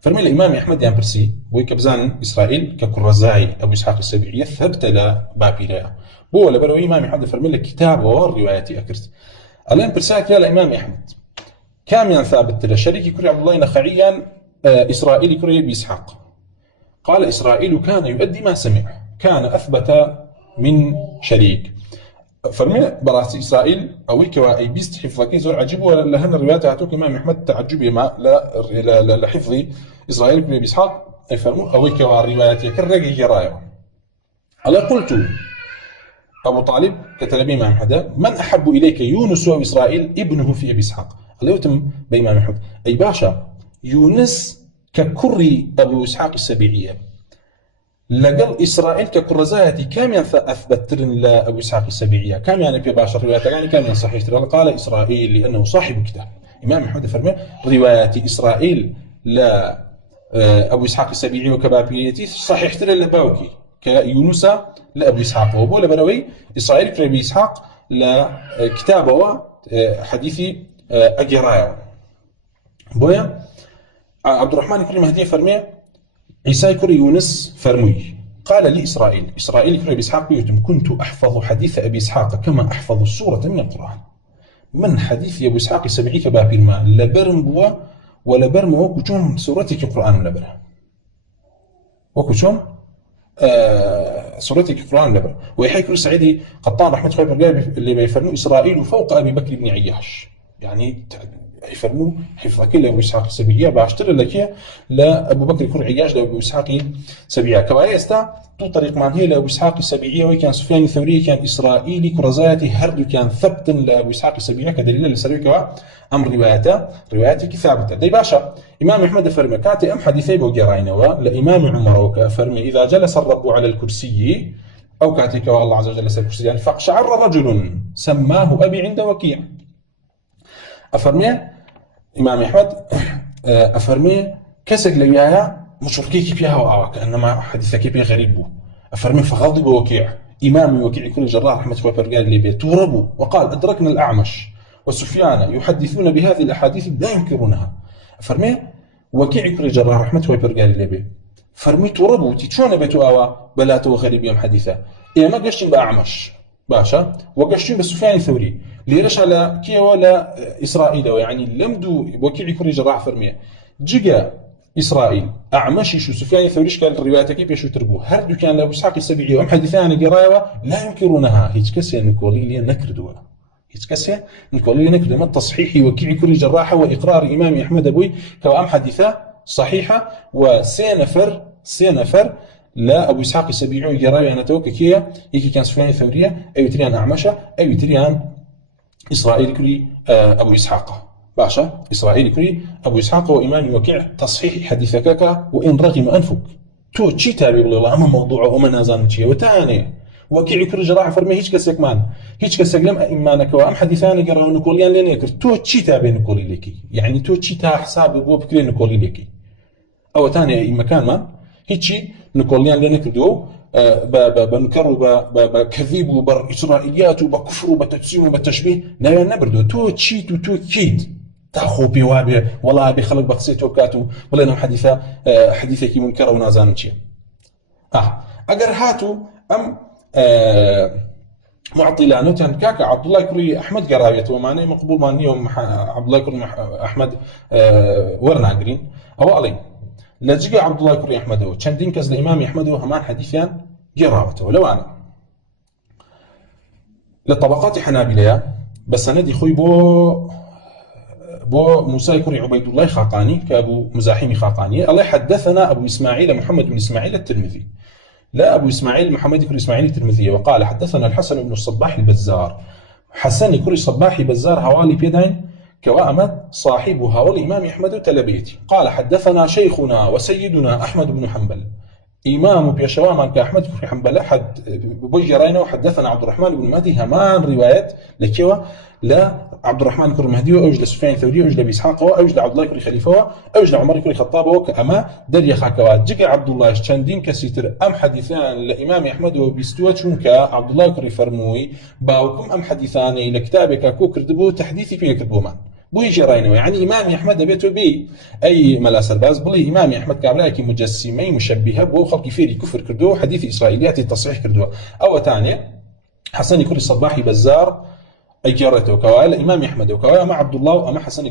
فرمي الإمام أحمد يان برسي ويكبزان إسرائيل ككرزاي أبو إسحاق السبيعي ثبت لا بابيلا بو ولا بروي إمام أحمد فرمي لك كتاب والرواياتي أكرت الآن برساك يا الإمام أحمد كاميا ثابت لشريك كري عبد الله نخعيا إسرائيل كري بإسحاق قال إسرائيل كان يؤدي ما سمع كان أثبت من شريك فرمي براسي إسرائيل أويك وأي بيست حفظك زور عجيب ولا هن الروايات هاتوك إمام أحمد تعجبي ما لا لحفظ إسرائيل كري بإسحاق فرموا أويك والروايات كالرقي جرايا على قلت أبو طالب كتلبي إمام أحمد من أحب إليك يونس وإسرائيل ابنه في أبي إسحاق الله يتم بإمام أحمد أي باشا يونس ككري أبو إسحاق السبيعية لقل إسرائيل ككرزايتي كم أثبت لأبو إسحاق السبيعية كم يعني في باشا الروايات يعني كم صحيح قال إسرائيل لأنه صاحب الكتاب إمام أحمد فرمي روايات إسرائيل لا أبو إسحاق السبيعي وكبابيتي صحيح ترى لباوكي كيونس لأبو إسحاق وبولا بروي إسرائيل كربي إسحاق لكتابه حديثي أجرايا بويا عبد الرحمن كريم مهدي فرمي عيسى كري يونس فرمي قال لي إسرائيل كري بإسحاق يتم كنت أحفظ حديث أبي إسحاق كما أحفظ السورة من القرآن من حديث أبو إسحاق السبيعي كباب الماء لبرم بوا ولا برم وكشون سورتك القرآن لبره وكشون سورتك القرآن لبره ويحكي سعيدي قطان رحمة الله اللي بيفرموا إسرائيل فوق أبي بكر بن عياش يعني يفرموا حفظك لأبو إسحاق السبيعية باشتر لك لأبو بكر كر عياش لأبو إسحاق السبيعية كوايا استا تو طريق مان هي لأبو إسحاق السبيعية وكان سفيان الثوري كان إسرائيلي كرزاتي هرد كان ثبتا لأبو إسحاق السبيعية كدليل لسروي كوا أمر رواياتي ثابتة دي باشا إمام أحمد فرمي كاتي أم حديثي بوجراينوا لإمام عمر وكفرمي إذا جلس الرب على الكرسي أو كاتيك الله عز وجل جلس الكرسي يعني فاقشعر رجل سماه أبي عند وكيع أفرمي إمام أحمد أفرمي كسك لياها مشركيك فيها وعوا كأنما حديثك بيه غريب أفرمي فغضب وكيع إمام وكيع كل جراح رحمة الله برقال اللي بيه توربوا وقال أدركنا الأعمش وسفيان يحدثون بهذه الأحاديث لا ينكرونها أفرمي وكيع كل جراح رحمة الله برقال اللي بيه فرمي توربوا تيتشون بيتو أوا بلاتو غريب يوم حديثة إيه ما قشتين بأعمش باشا وقشتين بسفيان الثوري ليش على كي ولا إسرائيل يعني لمدو وكيع كل جراح فرمي جيجا إسرائيل أعمشي شو سفيان الثوري قال الروايات كيف يشو تربو هردو كان لأبو إسحاق السبيعي وأم حديثان قرايوا لا ينكرونها هيك كسي نقولي لي نكر دولا هیچ کەسێ نکۆڵی نەکردو. ئەمە تەصحیحی وەکیعی کوڕی جەڕاحە و ئیقرار ئیمامی ئەحمەد بووی کەوا ئەم حەدیثە صحیحە و سێ نەفەر لا أبو إسحاق السبيعي جراوي أنا توك كيا يكي كان سفيان الثورية أي تريان أعمشة أي تريان إسرائيل كري أبو إسحاق باشا إسرائيل كري أبو إسحاق وإمام وكيع تصحيح حديثك وإن رغم أنفك تو تشي تابي والله أما موضوعه وما نازان تشي وتاني وكيع كري جراح فرمي هيك كسك مان هيك كسك لم إيمانك وأم حديثان جراو نقوليان لين يكر تو تشي تابي نقولي لكي يعني تو تشي تا حساب بو بكري نقولي لكي أو تاني أي مكان ما هيك نقوليان لين يكردو بنكر وبكذب وبإسرائيليات وبكفر وبتجسيم وبتشبيه لا نبردو تو تشيت وتو كيد تاخو بيوابي والله بخلق بقسيتو كاتو ولا نم حديثك منكر ونازان شيء اگر هاتو ام معطلانو تن كاكا عبد الله كري احمد قرايته وماني مقبول ماني عبد الله كري احمد ورنا قرين او علي لجي عبد الله كري احمد وشندين كز الامام احمد وهمان حديثان قراوته ولو انا لطبقات حنابلة بس ندي خوي بو موسى كري عبيد الله خاقاني كابو مزاحمي خاقاني الله حدثنا ابو اسماعيل محمد بن اسماعيل الترمذي لا ابو اسماعيل محمد كري اسماعيل الترمذي وقال حدثنا الحسن بن الصباح البزار حسن كري صباحي بزار حوالي بيدين كوامد صاحبها والامام احمد تلبيتي قال حدثنا شيخنا وسيدنا احمد بن حنبل امام بيشوام كاحمد بن حنبل حد بجرينا وحدثنا عبد الرحمن بن مهدي همان روايه لكوا لا عبد الرحمن كر مهدي واوج لسفيان الثوري واوج لابي اسحاق واوج لعبد الله كر خليفه واوج لعمر كر خطاب وكاما دري خاكوا جك عبد الله شندين كسيتر ام حديثان لامام احمد وبيستوتشون كعبد الله كر فرموي باوكم ام حديثان لكتابك كو كردبو تحديثي في كتبومان بوي جراينو يعني امام احمد بيتو بي اي ملاس الباز بلي امام احمد كابلاكي مجسمي مشبهه بو خلق فيري كفر كردو حديث اسرائيليات التصحيح كردو او ثاني حسن كري الصباحي بزار اجرته كوال امام احمد وكوال مع عبد الله وما حسن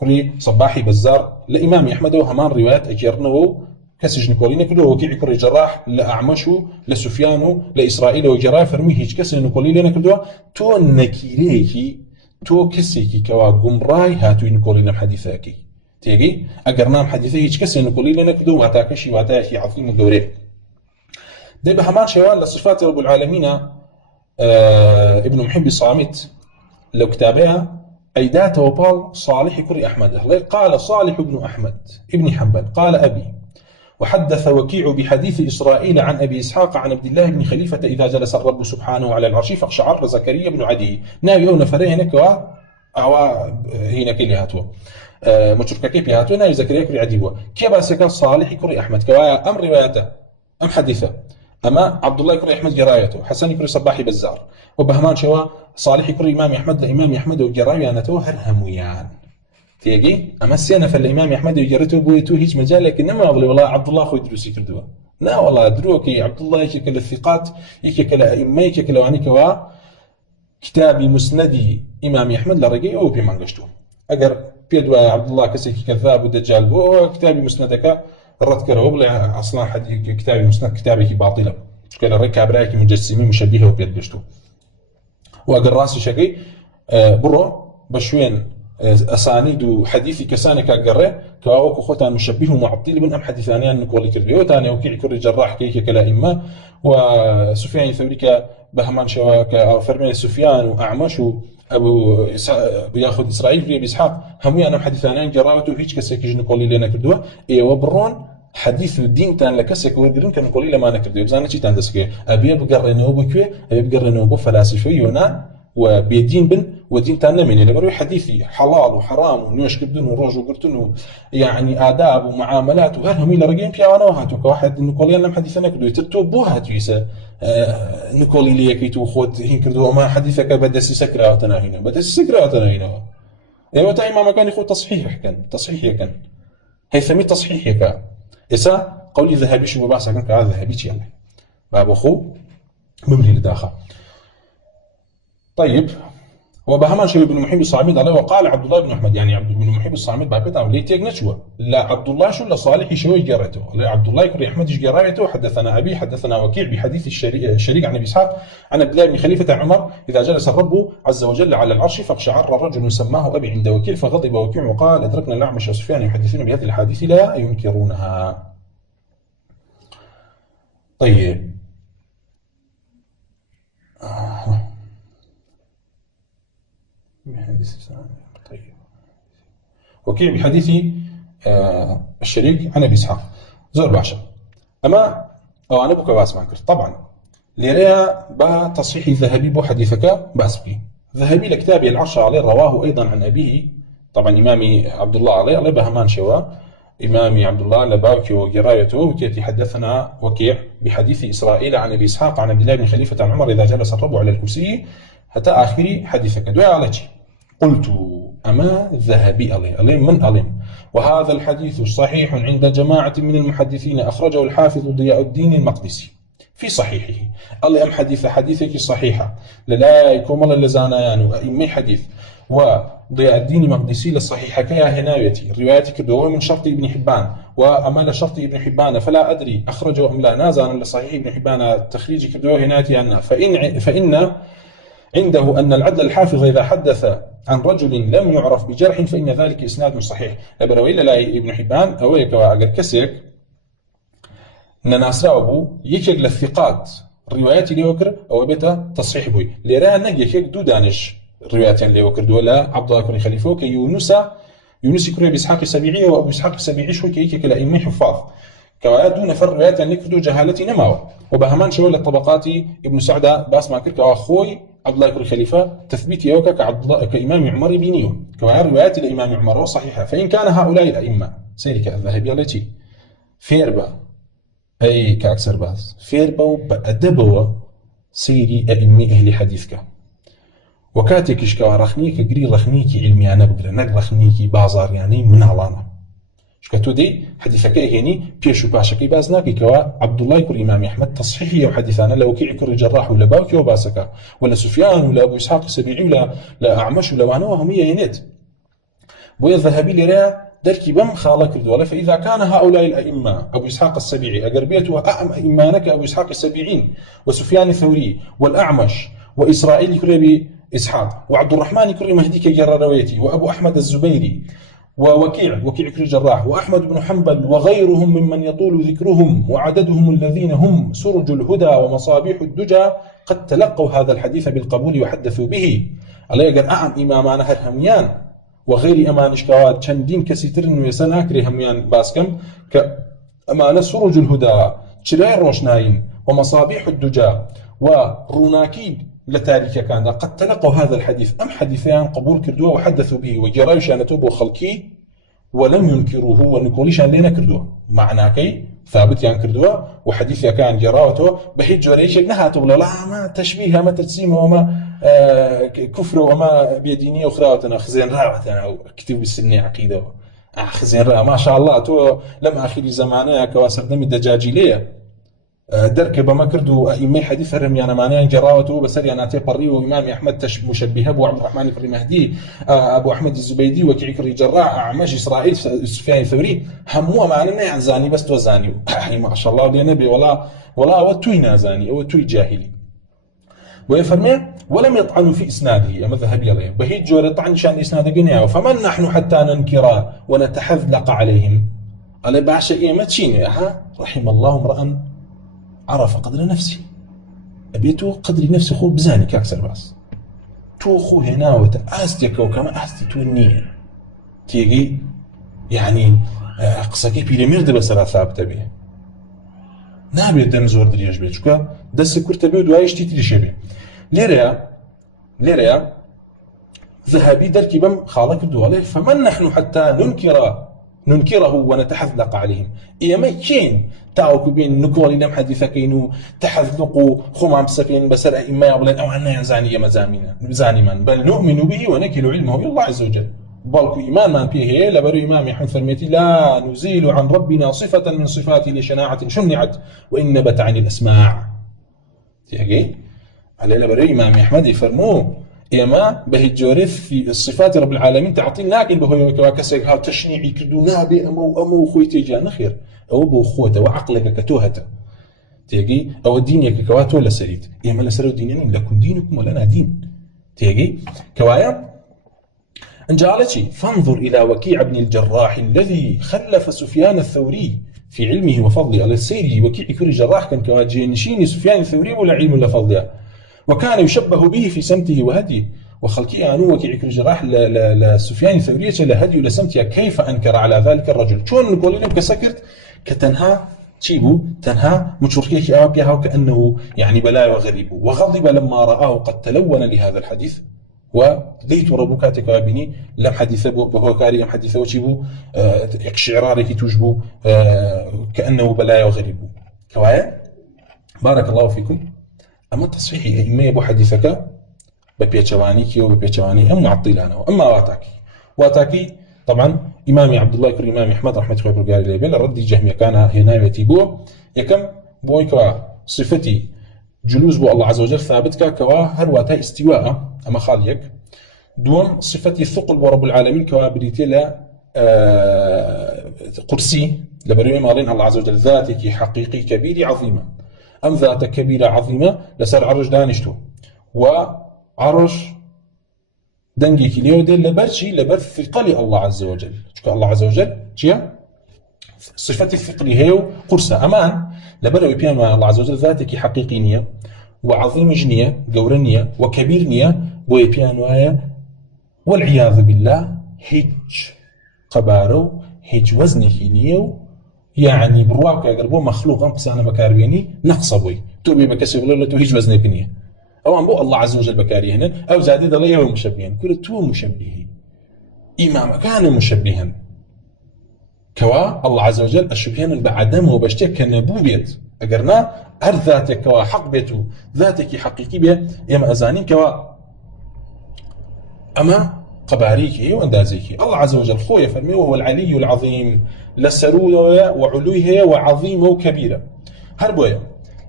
كري صباحي بزار لامام احمد وهمان روايات اجرنه كسجن كولين كله وكيع كري جراح لاعمشو لسفيانو لاسرائيل وجراح فرمي هيك كسجن كولين كله تو نكيريكي تو كسيكي كوا قمراي هاتو ينقولي لنا حديثاكي تيجي اقرنام حديثي هيك كسي نقولي لنا كدو واتاكشي واتاكي عظيم الدوري دي بهمان شوال لصفات رب العالمين ابن محب الصامت لو كتابها ايدات وبال صالح كري احمد قال صالح بن احمد ابن حنبل قال ابي وحدث وكيع بحديث إسرائيل عن أبي إسحاق عن عبد الله بن خليفة إذا جلس الرب سبحانه على العرش فاقشعر زكريا بن عدي ناوي أو نفرين هنا كلي هاتوا مشركة كيف هاتوا ناوي زكريا كري عدي بوا كيف سكن صالح كري أحمد كوايا أم روايته أم حديثه أما عبد الله كري أحمد جرايته حسن كري صباحي بزار وبهمان شوا صالح كري إمام أحمد لإمام أحمد وجرايا أنتو هرهميان تيجي اما السنه فالامام احمد يجرته بويتو هيج مجال لكن ما والله عبد الله خو يدرسي كردوا لا والله دروكي عبد الله يشكل الثقات يشكل ائمه يشكل واني كوا كتابي مسندي امام احمد لرقي او في منقشتو اجر بيدوا عبد الله كسي كذاب ودجال بو كتابي مسندك رد كره بلا اصلا حد كتابي مسند كتابك باطله كان ركب رايك مجسمين مشبهه وبيدشتو واجر راسي شقي برو بشوين اسانيد حديثي كسانك قره كاوكو خوتان مشبه معطل من ام حديثانيان نقول كرديو ثاني وكيع كر جراح كيك كلا اما وسفيان الثوري بهمان شواك فرمي سفيان واعمش ابو بياخذ اسرائيل في اسحاق هم انا حديثانيان جراوته هيك كسك نقول لنا كردوا اي وبرون حديث الدين تان لكسك ودرين كان نقول لما انا كرديو بزانا شي تان دسكي ابي بقرنه بكوي ابي بقرنه بفلاسفه يونا وبيدين بن ودين تانا من اللي بروي حديثي حلال وحرام ونوش كبدن وروج وقرتن يعني آداب ومعاملات وهرهم إلى رجيم بيا وانا وهاتو كواحد نقول لنا حديثنا كدو يترتو بوهاتو يسا نقول لي كيتو خود هين كردو ما حديثك بدس سكرة وتناهينا بدس سكرة وتناهينا ايوه تاي ما كان يخو تصحيح كان تصحيح كان هيثمي تصحيح كان إسا قولي ذهبي شو ببعث كان كهذا ذهبي يلا باب أخو ممري لداخل طيب وبهمان شوي بن محيب الصامد عليه وقال عبد الله بن احمد يعني عبد بن محيب الصامد بعبيت عم ليتيك نشوه لا عبد الله شو لصالح شوي جرته لا عبد الله يكون احمد جرايته حدثنا ابي حدثنا وكيع بحديث الشريك عن ابي اسحاق عن عبد الله بن خليفه عمر اذا جلس الرب عز وجل على العرش فاقشعر رجل سماه ابي عند وكيع فغضب وكيع وقال ادركنا الاعمش وسفيان يحدثون بهذه الاحاديث لا ينكرونها. طيب طيب وكيع بحديث الشريك عن ابي اسحاق زور باشا اما او انا بك باس معك طبعا ليريا با تصحيح الذهبي بو حديثك باس بي ذهبي لكتابي العرش عليه رواه ايضا عن ابيه طبعا امامي عبد الله عليه الله بهمان شوا امامي عبد الله لباكي وقرايته وكيف حدثنا وكيع بحديث اسرائيل عن ابي اسحاق عن عبد الله بن خليفه عن عمر اذا جلس الرب على الكرسي حتى اخر حديثك دعاء على شيء قلت أما الذهبي أليم من أليم وهذا الحديث صحيح عند جماعة من المحدثين أخرجه الحافظ ضياء الدين المقدسي في صحيحه أليم حديثك صحيحة لا يكون الله لزانا يعني أئمي حديث وضياء الدين المقدسي للصحيحة كيا هنايتي روايتك دوه من شرط ابن حبان وأمال شرط ابن حبان فلا أدري أخرجه أم لا نازانا لصحيح ابن حبان تخريجك دوه هنايتي عنه فإن عنده أن العدل الحافظ إذا حدث عن رجل لم يعرف بجرح فإن ذلك إسناد صحيح لبروي لا ابن حبان أو يكوا أجر كسيك أن ناسرا أبو يكيك للثقات روايات اللي وكر أو بيتا تصحيح بوي ليرا نجي يكيك دو دانش روايات اللي وكر دولا عبد الله بن خليفة كي يونس يكري بإسحاق السبيعي وأبو إسحاق السبيعي شو كي يكيك لأئمة حفاظ كوايات دون فر روايات يعني كدو جهالتي نماو وبهمان شو للطبقات ابن سعدة باس ما كرك أخوي عبد الله بن خليفة تثبيت يوكا كعبد الله كإمام عمر بينيو كوايات روايات الإمام عمر صحيحة فإن كان هؤلاء الأئمة سيرك الذهبي التي فيربا أي كأكثر باس فيربا وبأدبوا سيري أئمة أهل حديثك وكاتكش كوا رخنيك قري رخنيك علمي أنا بقرا نق رخنيك بازار يعني من علانا شكتو دي حديثك يعني بيشو باشكي بازناكي كوا عبد الله يكون إمام أحمد تصحيحي وحديثانا لو كي يكون الجراح ولا باوكي وباسكا ولا سفيان ولا أبو إسحاق السبيعي ولا أعمش ولا وانا وهم ينيت بويا الذهبي لرا دركي بم خالك الدولة فإذا كان هؤلاء الأئمة أبو إسحاق السبيعي أقربيته إمانك أبو إسحاق السبيعين وسفيان الثوري والأعمش وإسرائيل كربي إسحاق وعبد الرحمن كربي مهدي كجرارويتي وأبو أحمد الزبيري ووكيع كل الجراح وأحمد بن حنبل وغيرهم ممن يطول ذكرهم وعددهم الذين هم سرج الهدى ومصابيح الدجى قد تلقوا هذا الحديث بالقبول وحدثوا به على يقر أعم إمامان هميان وغير أمان إشكاوات شندين كسيترن ويسان أكري هميان باسكم كأمان سرج الهدى شراي الروشناين ومصابيح الدجى وروناكيد لتاريخ كان قد تلقوا هذا الحديث أم حديثان قبول كردوه وحدثوا به وجرايو شانتوه وخلقي ولم ينكروه ونقوليش أن لنا كردوه معناه كي ثابت يعني كردوه وحديث كان جراوته بحيث جوريش نهاته ولا لا ما تشبيه ما تجسيم وما كفر وما بيدينية أخرى وتنا خزين راوتنا كتب السنة عقيدة خزين راه ما شاء الله تو لم آخر زمانه كواسر دم الدجاجيلية درك بما كردو أئمة حديث الرميان معناه جراوته بسر يعني أتي قري وإمام أحمد مشبهه أبو عبد الرحمن بن مهدي أبو أحمد الزبيدي وكيع كري جراح أعمش إسرائيل سفيان الثوري هموه معناه يعني زاني بس تو زاني ما شاء الله لي نبي ولا وتوينا زاني أو توي جاهلي ويفرمي ولم يطعنوا في إسناده أما الذهبي عليه بهيج جور طعن شان إسناده قناه فمن نحن حتى ننكر ونتحذلق عليهم على بعش إيمتشين رحم الله امرأ عرف قدر نفسي أبيتو قدر نفسي خو بزاني كأكثر بس تو خو هنا وتأستيك وكما أستيتو النية تيجي يعني قصكي بيرميرد بسرعة ثابتة به نابي الدم زور درياش بيه شكا دس كورتا بيه ودوايش تيتريش بيه ليريا ذهبي دركي بم خالك الدوالي فمن نحن حتى ننكره ونتحذلق عليهم إيما كين تاوكو بين نكوري لم حديثكين تحذلقوا خمام سفين بسر إما يبلن أو عنا ينزاني يما زاني من بل نؤمن به ونكل علمه الله عز وجل بالكو إيمان من فيه لبرو إمام يحن فرميتي لا نزيل عن ربنا صفة من صفاته لشناعة شنعت وإن نبت عن الأسماع تيجي على لبرو إمام أحمد يفرموه إما بهجوري في الصفات رب العالمين تعطينا لكن بهو كواكسك هاو تشنيعي كردو نابي أمو خويتي جانا خير أو بو خوته وعقلك كتوهته تيجي أو الدين كوات ولا سريت إما لا سروا دينين لكم دينكم ولنا دين تيجي كوايا انجالتي فانظر إلى وكيع بن الجراح الذي خلف سفيان الثوري في علمه وفضله على السير وكيع كل جراح كان كواجينشيني سفيان الثوري ولا علم ولا فضله وكان يشبه به في سمته وهديه وخلقي أنو وكيع كل جراح لسفيان الثوري لهدي ولسمته كيف أنكر على ذلك الرجل شون نقول لهم كسكرت كتنها تشيبو تنها مشركيك أوكيها وكأنه يعني بلاء وغريب وغضب لما رآه قد تلون لهذا الحديث وديت ربكاتك وابني لم حديث بهو كاري لم حديث وشيبو شعرارك توجبو كأنه بلاء وغريب كوايا بارك الله فيكم أما التصحيح إما يبو حديثك ببيتشوانيكي وببيتشواني أم معطلانه أما واتاكي طبعا إمامي عبد الله كريم إمامي أحمد رحمة الله وبركاته عليه الرد جهمي كان هنا يتيبوه يكم بويكوا صفتي جلوس بو الله عز وجل ثابت كوا هرواتها استواء أما خاليك دوم صفتي الثقل ورب العالمين كوا بريتي لا قرسي لبروي مالين الله عز وجل ذاتك حقيقي كبير عظيمة أم ذات كبيرة عظيمة لسر عرش دانشتو وعرش دنجي كليو دل لبرشي لبر ثقل الله عز وجل شكرا الله عز وجل شيا صفة الثقل هي قرصة أمان لبر ويبيان الله عز وجل ذاتك حقيقية وعظيم جنية قورنية وكبيرنية ويبيان وهي والعياذ بالله هيج قبارو هيج وزنه كليو يعني برواقع قربو مخلوق أنقص أنا بكاربيني نقصبوي توبي بكسب ولا تو هيج وزنه كنيه أو أنبو الله عز وجل بكاري هنا أو زادد الله يوم مشبهين كل تو مشبهي إمام كانوا مشبها كوا الله عز وجل الشبهين بعدم وبشتك كنبوبيت أجرنا هر ذاتك كوا حق بيتو ذاتك حقيقي بيه يما أزانين كوا أما قباريكي واندازيكي الله عز وجل خويا فرمي وهو العلي العظيم لسروية وعلوية وعظيمة وكبيرة هربويا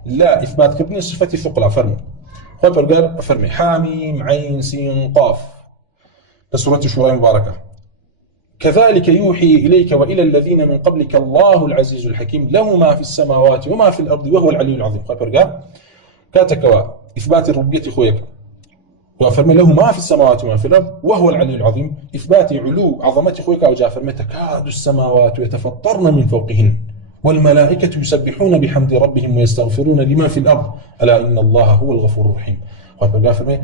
لا إثبات كبني صفة ثقلا فرمي خوي برقر فرمي حاميم عين سين قاف لسورة الشورى المباركة كذلك يوحي إليك وإلى الذين من قبلك الله العزيز الحكيم له ما في السماوات وما في الأرض وهو العلي العظيم خوي برقر كاتكوا إثبات الربوبية خويك وفرمي له ما في السماوات وما في الأرض وهو العلي العظيم إثبات علو عظمة خويك وجاء فرمي تكاد السماوات يتفطرن من فوقهن والملائكة يسبحون بحمد ربهم ويستغفرون لما في الأرض ألا إن الله هو الغفور الرحيم وقال فرمي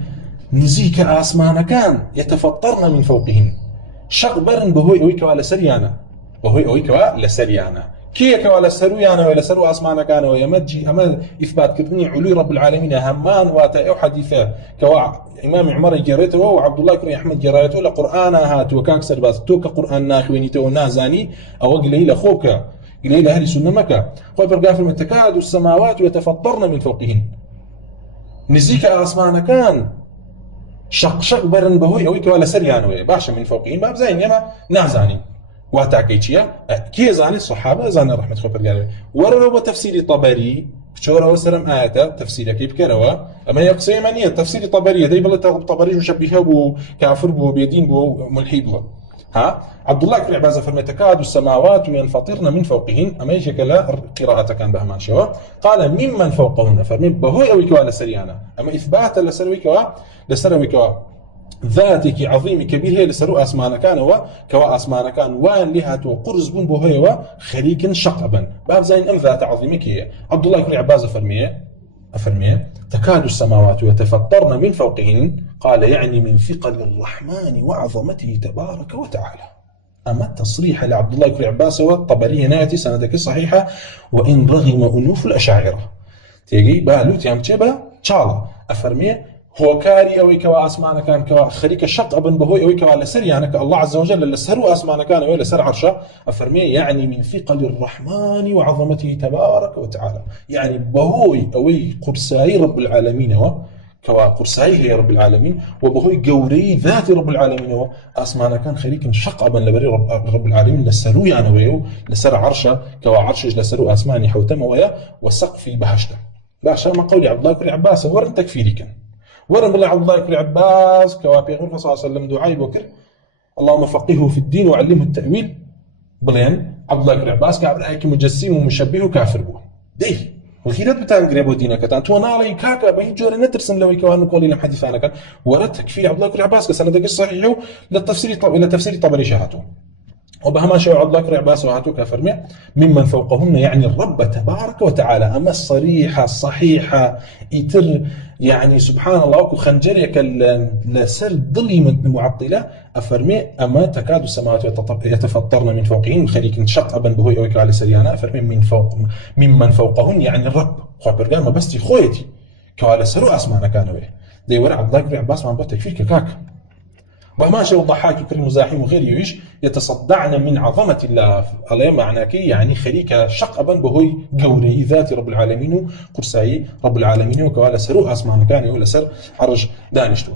نزيك آسمان كان يتفطرن من فوقهن شغبرن بهوي أويك ولا سريانا وهوي أويك ولا سريانا كيك ولا سريانا ولا سرو آسمان كان ويمجي أما إثبات كتني علو رب العالمين همان واتأو حديثة كوا إمام عمر جريته وعبد الله كريم أحمد جريته لقرآن هات وكاكسر بس توك قرآن ناخويني تو نازاني أو قليل أخوك قليل أهل سنة مكة قال برقافر من تكاد السماوات يتفطرن من فوقهن نزيك آسمان كان شق برن بهوي أويك ولا سريان باشا من فوقهن باب زين يما نازاني واتاكيتشيا كي زاني الصحابة زاني رحمة الله برقافر ورلو تفسير طبري شورا وسلم آياته تفسير كيف كروا أما يقصي منية تفسير طبري داي بالله طبري مشبهه بو كافر بو بيدين بو ملحد بو ها عبد الله كريم عبازة فرمي تكاد السماوات ينفطرن من فوقهن أما يجي كلا قراءة كان بهمان شوا قال ممن فوقهن فرمي بهوي أوي كوا لسريانا أما إثبات لسروي كوا ذاتك عظيم كبير هي لسرو أسمان كان كوا أسمان كان وان لها قرز بن بهوي خليك شقبا باب زين أم ذات عظيمك هي عبد الله كريم عبازة فرمي تكاد السماوات يتفطرن من فوقهن قال يعني من ثقل الرحمن وعظمته تبارك وتعالى أما التصريح لعبد الله كريم عباسة والطبري ناتي سندك صحيحة وإن رغم أنوف الأشاعرة تيجي بالو تيام تشبه شالا أفرمي هو كاري أوي كوا أسمان كان كوا خليك الشق ابن بهوي أوي كوا لسر يعني الله عز وجل لسر أسمان كان أوي لسر عرشه أفرمي يعني من ثقل الرحمن وعظمته تبارك وتعالى يعني بهوي أوي قرساي رب العالمين هو كوا قرساي هي رب العالمين وبهوي قوري ذات رب العالمين هو أسمان كان خليك الشق ابن لبري رب العالمين لسرو يعني ويو لسر عرشه كوا عرشج لسرو أسماني حوتم ويا وسقفي بهشته باشا ما قولي عبد الله كريم عباسة ورن تكفيري كان ورن بالله عبد الله كري عباس كوا بيغمبر صلى الله عليه وسلم دعاء بكر اللهم فقهه في الدين وعلمه التأويل بلين عبد الله كري عباس كابر هيك مجسم ومشبه وكافر بو دي وخيرات بتاع قريبو دينك كان تو نالي كاكا بين جور نترسم لو كان قولي لهم حديث انا كان ورد تكفير عبد الله كري عباس كسند صحيح للتفسير الى تفسير طبري شهاته وبهما شو عبد الله كري عباس وهاتو كافر ممن فوقهن يعني الرب تبارك وتعالى اما الصريحه الصحيحه يتر يعني سبحان الله وكو خنجريك لسر ظلي من معطله افرمي اما تكاد السماوات يتفطرن من فوقهن خليك انشق ابن بهوي او على سريانا افرمي من فوق ممن فوقهن يعني الرب خبر قال ما بس خويتي كوالا سرو اسمعنا كانوا دي ورا عبد الله كري عباس ما بوتك فيك كاك وما شو الضحاك وكريم مزاحم وغيره يعيش يتصدعن من عظمة الله عليه معناك يعني خليك شق أبن بهوي قوري ذات رب العالمين قرساي رب العالمين وكوالا سرو أسمان كان ولا سر عرج دانشتو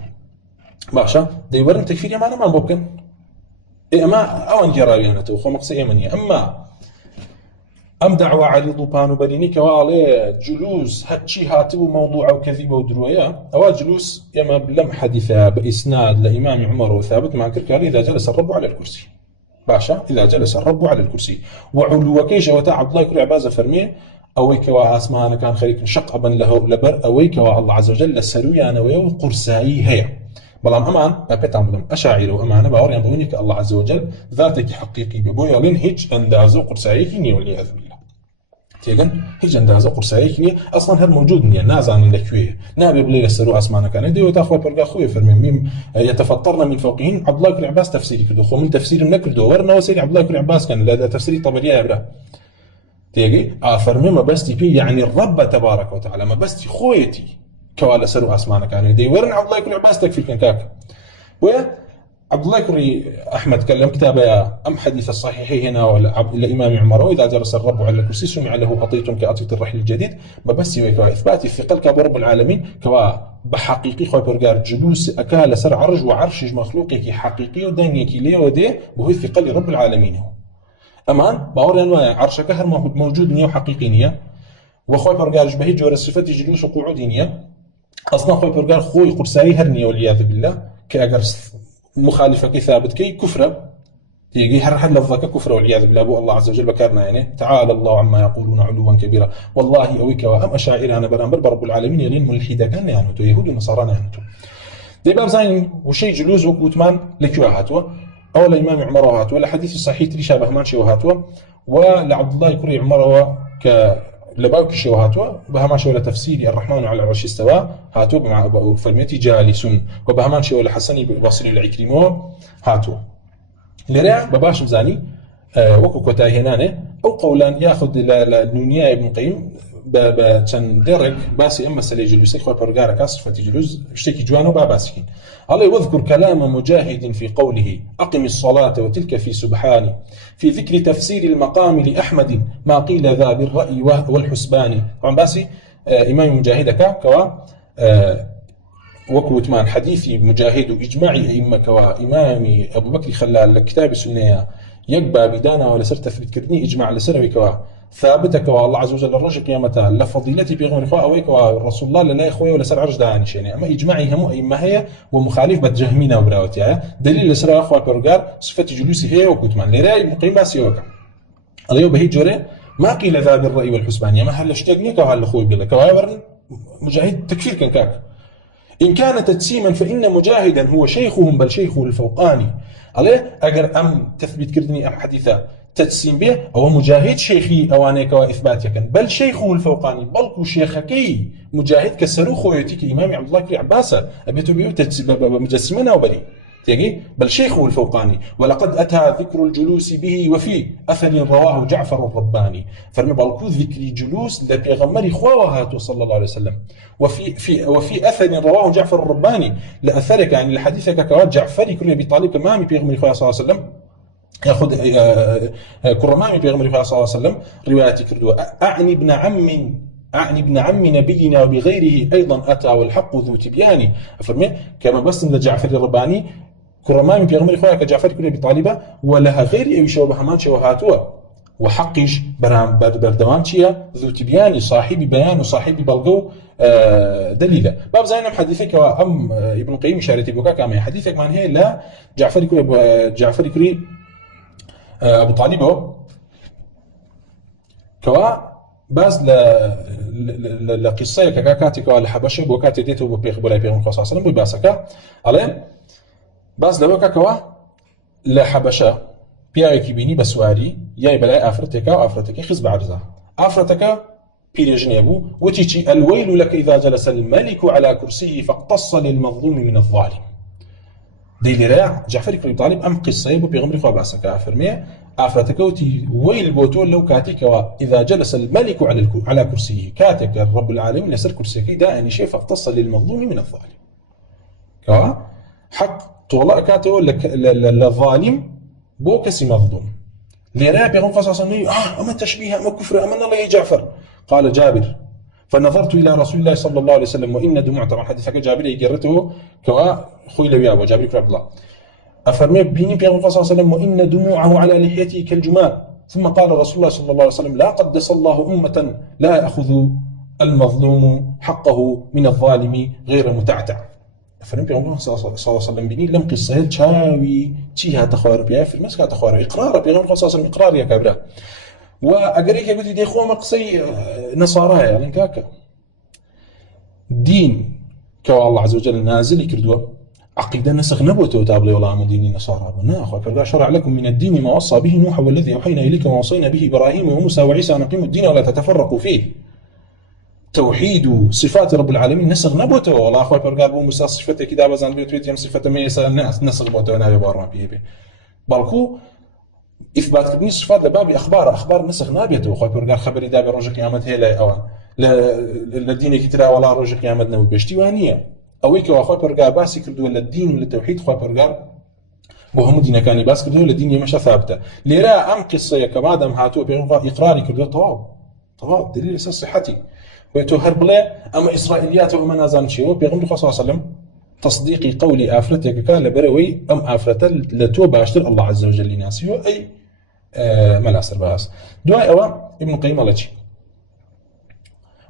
باشا دي ورن تكفير معنا ما ممكن ما أوان جرالينته خو مقصي يمني أما أم دعوة عريض بانو بريني كوالي جلوس هاتشي هاتو موضوع وكذب ودرويا أو جلوس يما بلم حديثة بإسناد لإمام عمر وثابت مع كركال إذا جلس الرب على الكرسي باشا إذا جلس الرب على الكرسي وعلو كيش وتاع عبد الله كري عباز فرميه أويك واسمانا كان خليك شق أبن له لبر أويك الله عز وجل سرويا نويو قرساي هي بلام أمان ما بيتعملهم أشاعر وأمانة باوريان بوينك الله عز وجل ذاتك حقيقي ببويا لين هيج أندازو قرسايكني والعياذ بالله تيجن هيج أندازو قرسايكني أصلا هذا موجود نيا نازعن لكويه نابي بلي يسرو أسمانا كان ديو تاخو برقا خوي فرمي ميم يتفطرن من فوقهن عبد الله كري عباس تفسيري كردو خو من تفسير نكردو ورنا وسيري عبد الله كري عباس كان لا تفسيري طبيعي يا برا تيجي فرمي ما بس تي يعني الرب تبارك وتعالى ما بس تي خويتي كوالا سرو أسمانا كان دي ورن عبد الله كري عباس تكفي كان كاك عبد الله كري أحمد كلم كتابه أم حديث الصحيح هنا ولا الإمام عمر وإذا جلس الرب على الكرسي سمع له أطيت كأطيت الرحل الجديد ما بس يكوا إثبات الثقل كرب العالمين كوا بحقيقي خو برجار جلوس أكال سر عرج وعرش مخلوقك حقيقي ودينك ليه ودي بهو الثقل رب العالمين هو أمان باور أنواع عرشك هر موجود نية وحقيقي نية وخو برجار جبهي جور الصفات جلوس وقعود نية أصلا خو برجار خوي قرساي هرنية والعياذ بالله كأجر مخالفة ثابت كي كفرة تيجي هر حد لفظك كفرة والعياذ بالله أبو الله عز وجل بكرنا يعني تعالى الله عما يقولون علوا كبيرا والله أويك وأم أشاعر أنا برامبر برب العالمين يلين ملحدة كان يعني تو يهود ونصارى يعني تو دي باب زين وشي جلوز وكوتمان لكوا هاتوا أو الإمام عمر هاتوا ولا حديث صحيح تري شابه ماشي وهاتوا ولا عبد الله يكري عمر ك لباوك شو هاتوا بهما شو لتفسير الرحمن على العرش استوى هاتوا مع أبو فرميتي جالسون وبهما شو لحسن بصري العكريمو هاتوا لرا بباش مزاني وكو كوتاي هنانه او قولان ياخذ للنونيا ابن قيم بتن درج باسي اما سلي جلوس خو برغار كاس فتجلوز اشتكي جوانو باباسكين الله واذكر كلام مجاهد في قوله اقم الصلاه وتلك في سبحان في ذكر تفسير المقام لاحمد ما قيل ذا بالراي والحسبان طبعا باسي امام مجاهد كوا وكوتمان حديثي مجاهد واجماعي ائمه كوا امامي ابو بكر خلال كتاب السنه يقبى بدانا ولا سر تثبت كردني اجماع لسروي كوا ثابتك والله عز وجل الرجل قيامتها لفضيلتي بيغمر اخوه اويك ورسول الله لا اخوي ولا سر عرج داني شيء اما اجماعي هم ائمه هي ومخالف بتجهمينا وبراوتي دليل لسر اخوه برغار صفه جلوسي هي وكوتمان لراي مقيم باسيوكا اليوم بهي جوره ما قيل ذا بالراي والحسبان ما هل اشتقني كوا اخوي بلا كوا مجاهد تكفير كان كاك إن كان تجسيما فإن مجاهدا هو شيخهم بل شيخه الفوقاني عليه أجر أم تثبت كردني أم حديثا تجسيم به أو مجاهد شيخي أوانيك وإثباتك بل شيخه الفوقاني بل شيخكي مجاهد كسرو خويتك إمام عبد الله كري عباسة أبيتو بيو مجسمنا وبلي تيجي بل شيخه الفوقاني ولقد أتى ذكر الجلوس به وفي أثر رواه جعفر الرباني فرمي بالكو ذكر جلوس لبيغمر خواه صلى الله عليه وسلم وفي أثر رواه جعفر الرباني لأثرك يعني لحديثك كواد جعفر كل أبي طالب كمامي بيغمر خواه صلى الله عليه وسلم يأخذ كرمامي بيغمر خواه صلى الله عليه وسلم رواياتي كردوا أعني ابن عم نبينا وبغيره أيضا أتى والحق ذو تبيان فرمي كما بسم لجعفر الرباني كرمامي بيغمر خواه كجعفر كل أبي طالبة ولها غير أي شو بهمان شو هاتوا وحقيش بردوام چیە ذو تبيان صاحب بيان وصاحب بلغو دليل باب زينم حديثك وام ابن القيم اشارتي بوكا كما حديثك من هي لا جعفر كري ابو طالب كوا باز لقصه كاكاتك ولا حبشه بوكاتي ديتو بيخبر بيغم صلى الله عليه وسلم باسكا عليه باز لوكا كوا لا حبشه بياكي بيني بسواري ياي بلا افرتك وافرتك خز بعرزه افرتك بيرجني ابو وتيجي الويل لك اذا جلس الملك على كرسيه فاقتص للمظلوم من الظالم دي راع جعفر بن طالب ام قصه ابو بيغمر خو باسكا فرمي افرتك وتي ويل بوتول لو كاتك اذا جلس الملك على كرسيه كاتك رب العالمين يسر كرسيك دائما شيء فاقتص للمظلوم من الظالم كوا حق طولا كاتو للظالم بو كسي مظلوم ليرا بيغم قصص اما تشبيه اما كفر اما الله يا جعفر قال جابر فنظرت الى رسول الله صلى الله عليه وسلم وان دموع طبعا حديثك جابر يقرته كوا خوي لويا ابو جابر بن عبد الله افرمي بيني بيغم صلى الله عليه وسلم وان دموعه على لحيته كالجمال ثم قال رسول الله صلى الله عليه وسلم لا قدس الله امه لا ياخذ المظلوم حقه من الظالم غير متعتع فرمي بيغمبر صلى الله عليه وسلم بني لم قصه تشاوي تشيها تخوار بها في المسكه تخوار اقرار بيغمبر صلى الله عليه وسلم اقرار يا كبره واقريك قلت دي خو مقصي نصارى يعني كاكا دين كو الله عز وجل نازل يكردوا عقيده نسخ نبوته تابلي والله من دين النصارى نا اخو كذا شرع لكم من الدين ما وصى به نوح والذي اوحينا اليكم ووصينا به ابراهيم وموسى وعيسى ان اقيموا الدين ولا تتفرقوا فيه توحيد صفات رب العالمين نسخ نبوته والله اخوي برقال بو موسى صفته كده بزان بيت يم صفته ما يسال الناس نسخ بوته انا يبارنا به بالكو اثبات كبني صفات لباب اخبار نسخ نابيته اخوي برقال خبري دابي روج قيامت هي لا اوان للدين كترا ولا روج قيامت نو بشتيوانيه اويك اخوي برقال باسي كردو للدين وللتوحيد اخوي برقال وهم دين كان باس كردو للدين مش ثابته ليرا ام قصه كما دام هاتو اقراري كردو طواب دليل اساس صحتي ويتو هربله اما اسرائيليات وما نازل شيء بيغمر صلى الله عليه وسلم تصديقي قولي افرتك كان لبروي ام افرت لتو باشتر الله عز وجل ناسيه اي ملاسر باس دواء او ابن قيم لتي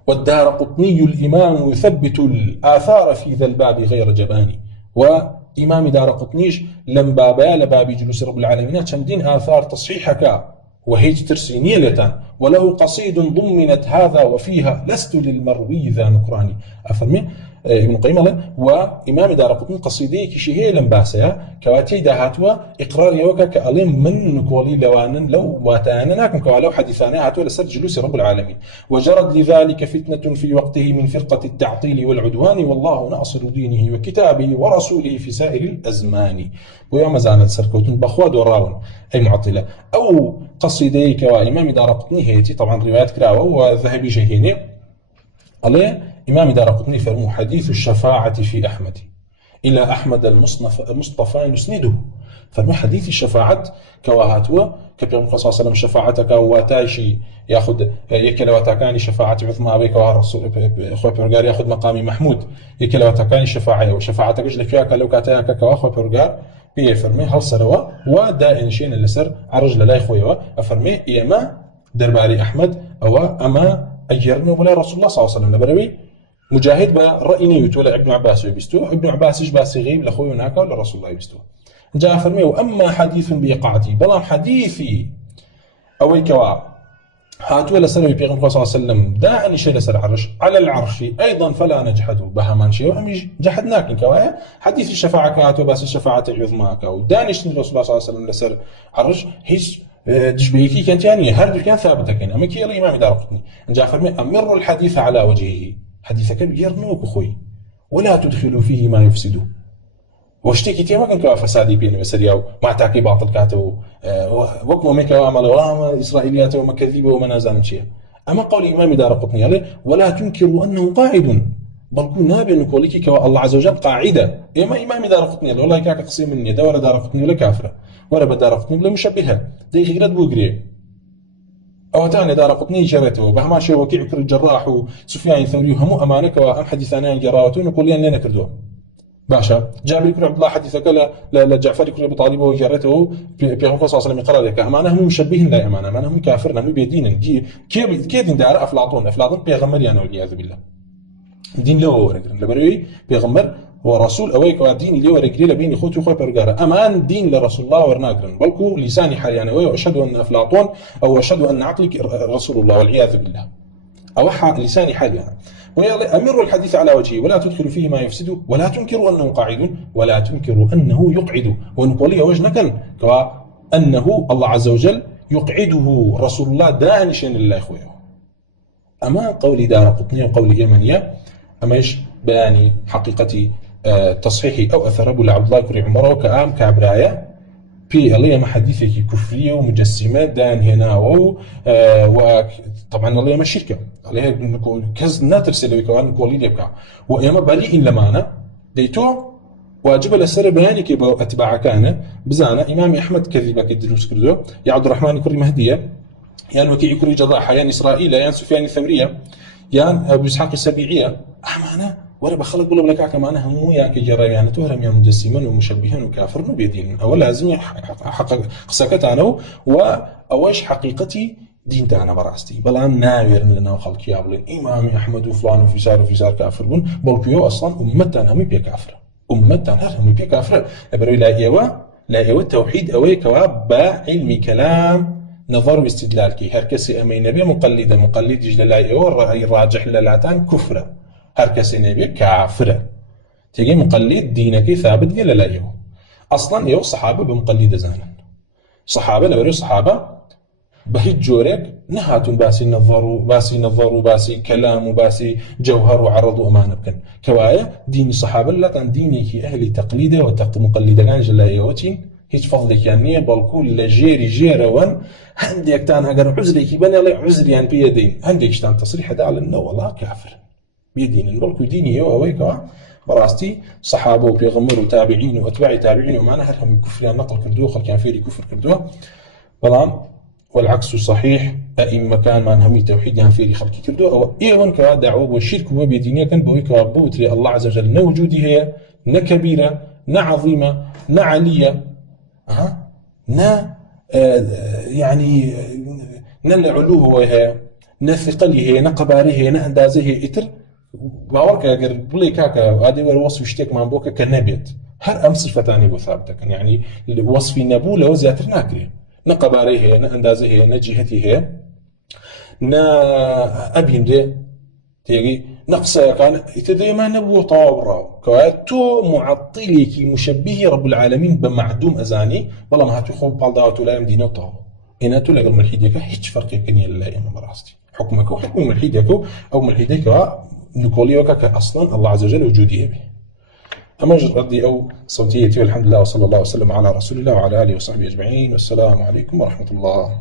والدارقطني الامام يثبت الاثار في ذا الباب غير جباني وامام دارقطنيش لم بابا لباب جلوس رب العالمين تشمدين اثار تصحيحك وهيج ترسينية لتان وله قصيد ضمنت هذا وفيها لست للمروي ذا نكراني أفرمي ابن القيم له وإمام دارقطني قصيدي كشيء لم باسها كواتي دهاتوا إقرار يوكا كألم من نكولي لوانا لو واتانا ناكم كوالو حديثانا هاتوا لسر جلوس رب العالمين وجرت لذلك فتنة في وقته من فرقة التعطيل والعدوان والله ناصر دينه وكتابه ورسوله في سائر الأزمان ويوم زانا سركوتن بخواد وراون أي معطلة أو قصيدي كإمام دارقطني هيتي طبعا روايات كراوة وذهبي شهيني عليه إمام دارقطني فرمو حديث الشفاعة في أحمد إلى أحمد المصطفى نسنده فرمو حديث الشفاعة كواهاتوا كبير صلى الله عليه وسلم شفاعتك واتايشي ياخذ يكلواتاكاني شفاعة عثمان أبيك والرسول أخوي برجار ياخذ مقامي محمود يكلواتاكاني شفاعة وشفاعتك جلك لو كاتاك كواخوي برجار هي فرمي هل سروا ودائن شين اللي سر عرج لا اخويا افرمي اما درباري احمد او اما اجرني ولا رسول الله صلى الله عليه وسلم لبروي مجاهد برأيني يتولى ابن عباس يبستو ابن عباس يجباس غيب لاخوي هناك ولا رسول الله يبستو جاء فرمي واما حديث بيقعتي بلا حديثي او كوا هاتوا لسنوي بيغمبر صلى الله عليه وسلم داعني شيء لسر عرش على العرش ايضا فلا نجحد بهمان شيء وهم جحدناك كوايا حديث الشفاعه كاتو بس الشفاعه العظمى كاو دانش الرسول صلى الله عليه وسلم لسر عرش هيش تشبيكي كانت يعني هرب كان ثابته كان اما كي الامام دارقطني جاء فرمي امر الحديث على وجهه حديثك بيرنوك اخوي ولا تدخلوا فيه ما يفسده واشتكي تي ما كان كوا فسادي بين وسرياو مع تعقيب باطل كاتو وكما ميكا عمل ولا اسرائيليات ومكذبه ومنازل شيء اما قول الامام دارقطني عليه ولا تنكروا انه قاعد بل كنا بنقولك كوا الله عز وجل قاعده اما امام دارقطني والله كاك قسم مني دور دارقطني ولا كافره ولا بدارقطني ولا مشبهه دي غيرت بوغري او ثاني دارقطني جرته بهما شيء وكيع كر الجراح وسفيان الثوري هم امانك وام حديثان جراوتون يقول لي اننا كردوا باشا جابر بن عبد الله حديثك لا جعفر بن ابي طالب وجرته بيغمر صلى الله عليه وسلم قرر لك امانه هم مشبهين لا امانه امانه هم كافرنا هم بيدين كيف دار افلاطون بيغمر يعني والعياذ بالله دين له ورقرن لبروي بيغمر هو رسول اويك ودين له ورقري لبين اخوتي وخوي برغاره امان دين لرسول الله ورناقرن بلكو لساني حال يعني واشهد ان افلاطون او اشهد ان عقلك رسول الله والعياذ بالله او لساني حال يعني أمروا الحديث على وجهه ولا تدخلوا فيه ما يفسد ولا تنكروا أنه قاعد ولا تنكروا أنه يقعد ونقولي وجنكا كأنه الله عز وجل يقعده رسول الله دانشا لله إخويه أما قولي دار قطنية وقولي يمنية أما إيش بياني حقيقة تصحيحي أو أثر أبو عبد الله كريم عمره كأم كعبراية في الله ما حديثك كفرية ومجسمات دان هنا وطبعا الله ما شركة عليها كز ناترسل ويكوان كولي يبقى وإما بريء لمانا ديتو واجب الأسر بياني كيبا أتباع كان بزانا إمام أحمد كذبا كدروس كردو يا عبد الرحمن كري مهدية يان وكي كري جراحة يان إسرائيل يان سفيان الثورية يان أبو إسحاق السبيعية أمانة ولا بخلق ولا بلك كمان همو يا كجرا يعني تهرم يا مجسما ومشبها وكافر بيدين أو لازم حقق سكت عنه وأوش حقيقتي دين تاعنا براستي بلان ناوير لنا خلق يا بلين إمام أحمد وفلان وفي سار كافرون بلكيو أصلا أمتنا هم بيكافر أمتنا هم بيكافر أبرو لا إيوة توحيد أوي كواب علم كلام نظر واستدلال كي هركسي أمين نبي مقلد جل لا إيوة الرأي الراجح للاتان كفرة هركسي نبي كافرة تيجي مقلد دينك ثابت جل لا إيوة أصلا إيوة صحابة بمقلد زانا صحابة لبرو صحابة بهيج جورك نهاتون باسي نظروا باسي كلام وباسي جوهر وعرضوا أمانة بكن كوايا دين الصحابة لا كان دينك أهل تقليده ومقلده كان جل إيوتين هيج فضلك يعني بالكل لجيري وان عندك تان أجر عذرك يبني على عذر يعني بيدين عندك شتان تصريح هذا على إنه والله كافر بيدين البلك ديني هو أويكا براستي صحابة وبيغمروا تابعين وأتباع تابعين ومعنى هرهم الكفر نقل كردوه خل كان فيه كفر كردوه بلان والعكس صحيح أئمة كان ما نهمي توحيد يعني فيه خلق كردوه أو إيوان كدعوة والشرك وبيدينية كان بويكا بوتري الله عز وجل نوجودي هي نكبيرة نعظيمة نعلية يعني نلعلوه وهي نثقله هي نقباره هي نأندازه هي إتر باورك أجر بلي كاكا هذا هو وصف اشتيك من بوكا كنبيت هر أمس فتاني وثابتة يعني وصف نبو لو زياتر ناكري نقباره هي نأندازه هي نجهته هي نا أبين دي تيجي نقصة كان يتدي ما نبوه طابرة كواتو معطلك مشبه رب العالمين بمعدوم أزاني والله ما هتخوف بالدعوة لا يمدينا طاب إن تلاقي الملحديك هيج فرق كني لا إمام راستي حكمك وحكم الملحديك أو ملحديك نقولي وكك أصلا الله عز وجل وجوده به أما ردي أو صوتيتي والحمد لله وصلى الله وسلم على رسول الله وعلى آله وصحبه أجمعين والسلام عليكم ورحمة الله.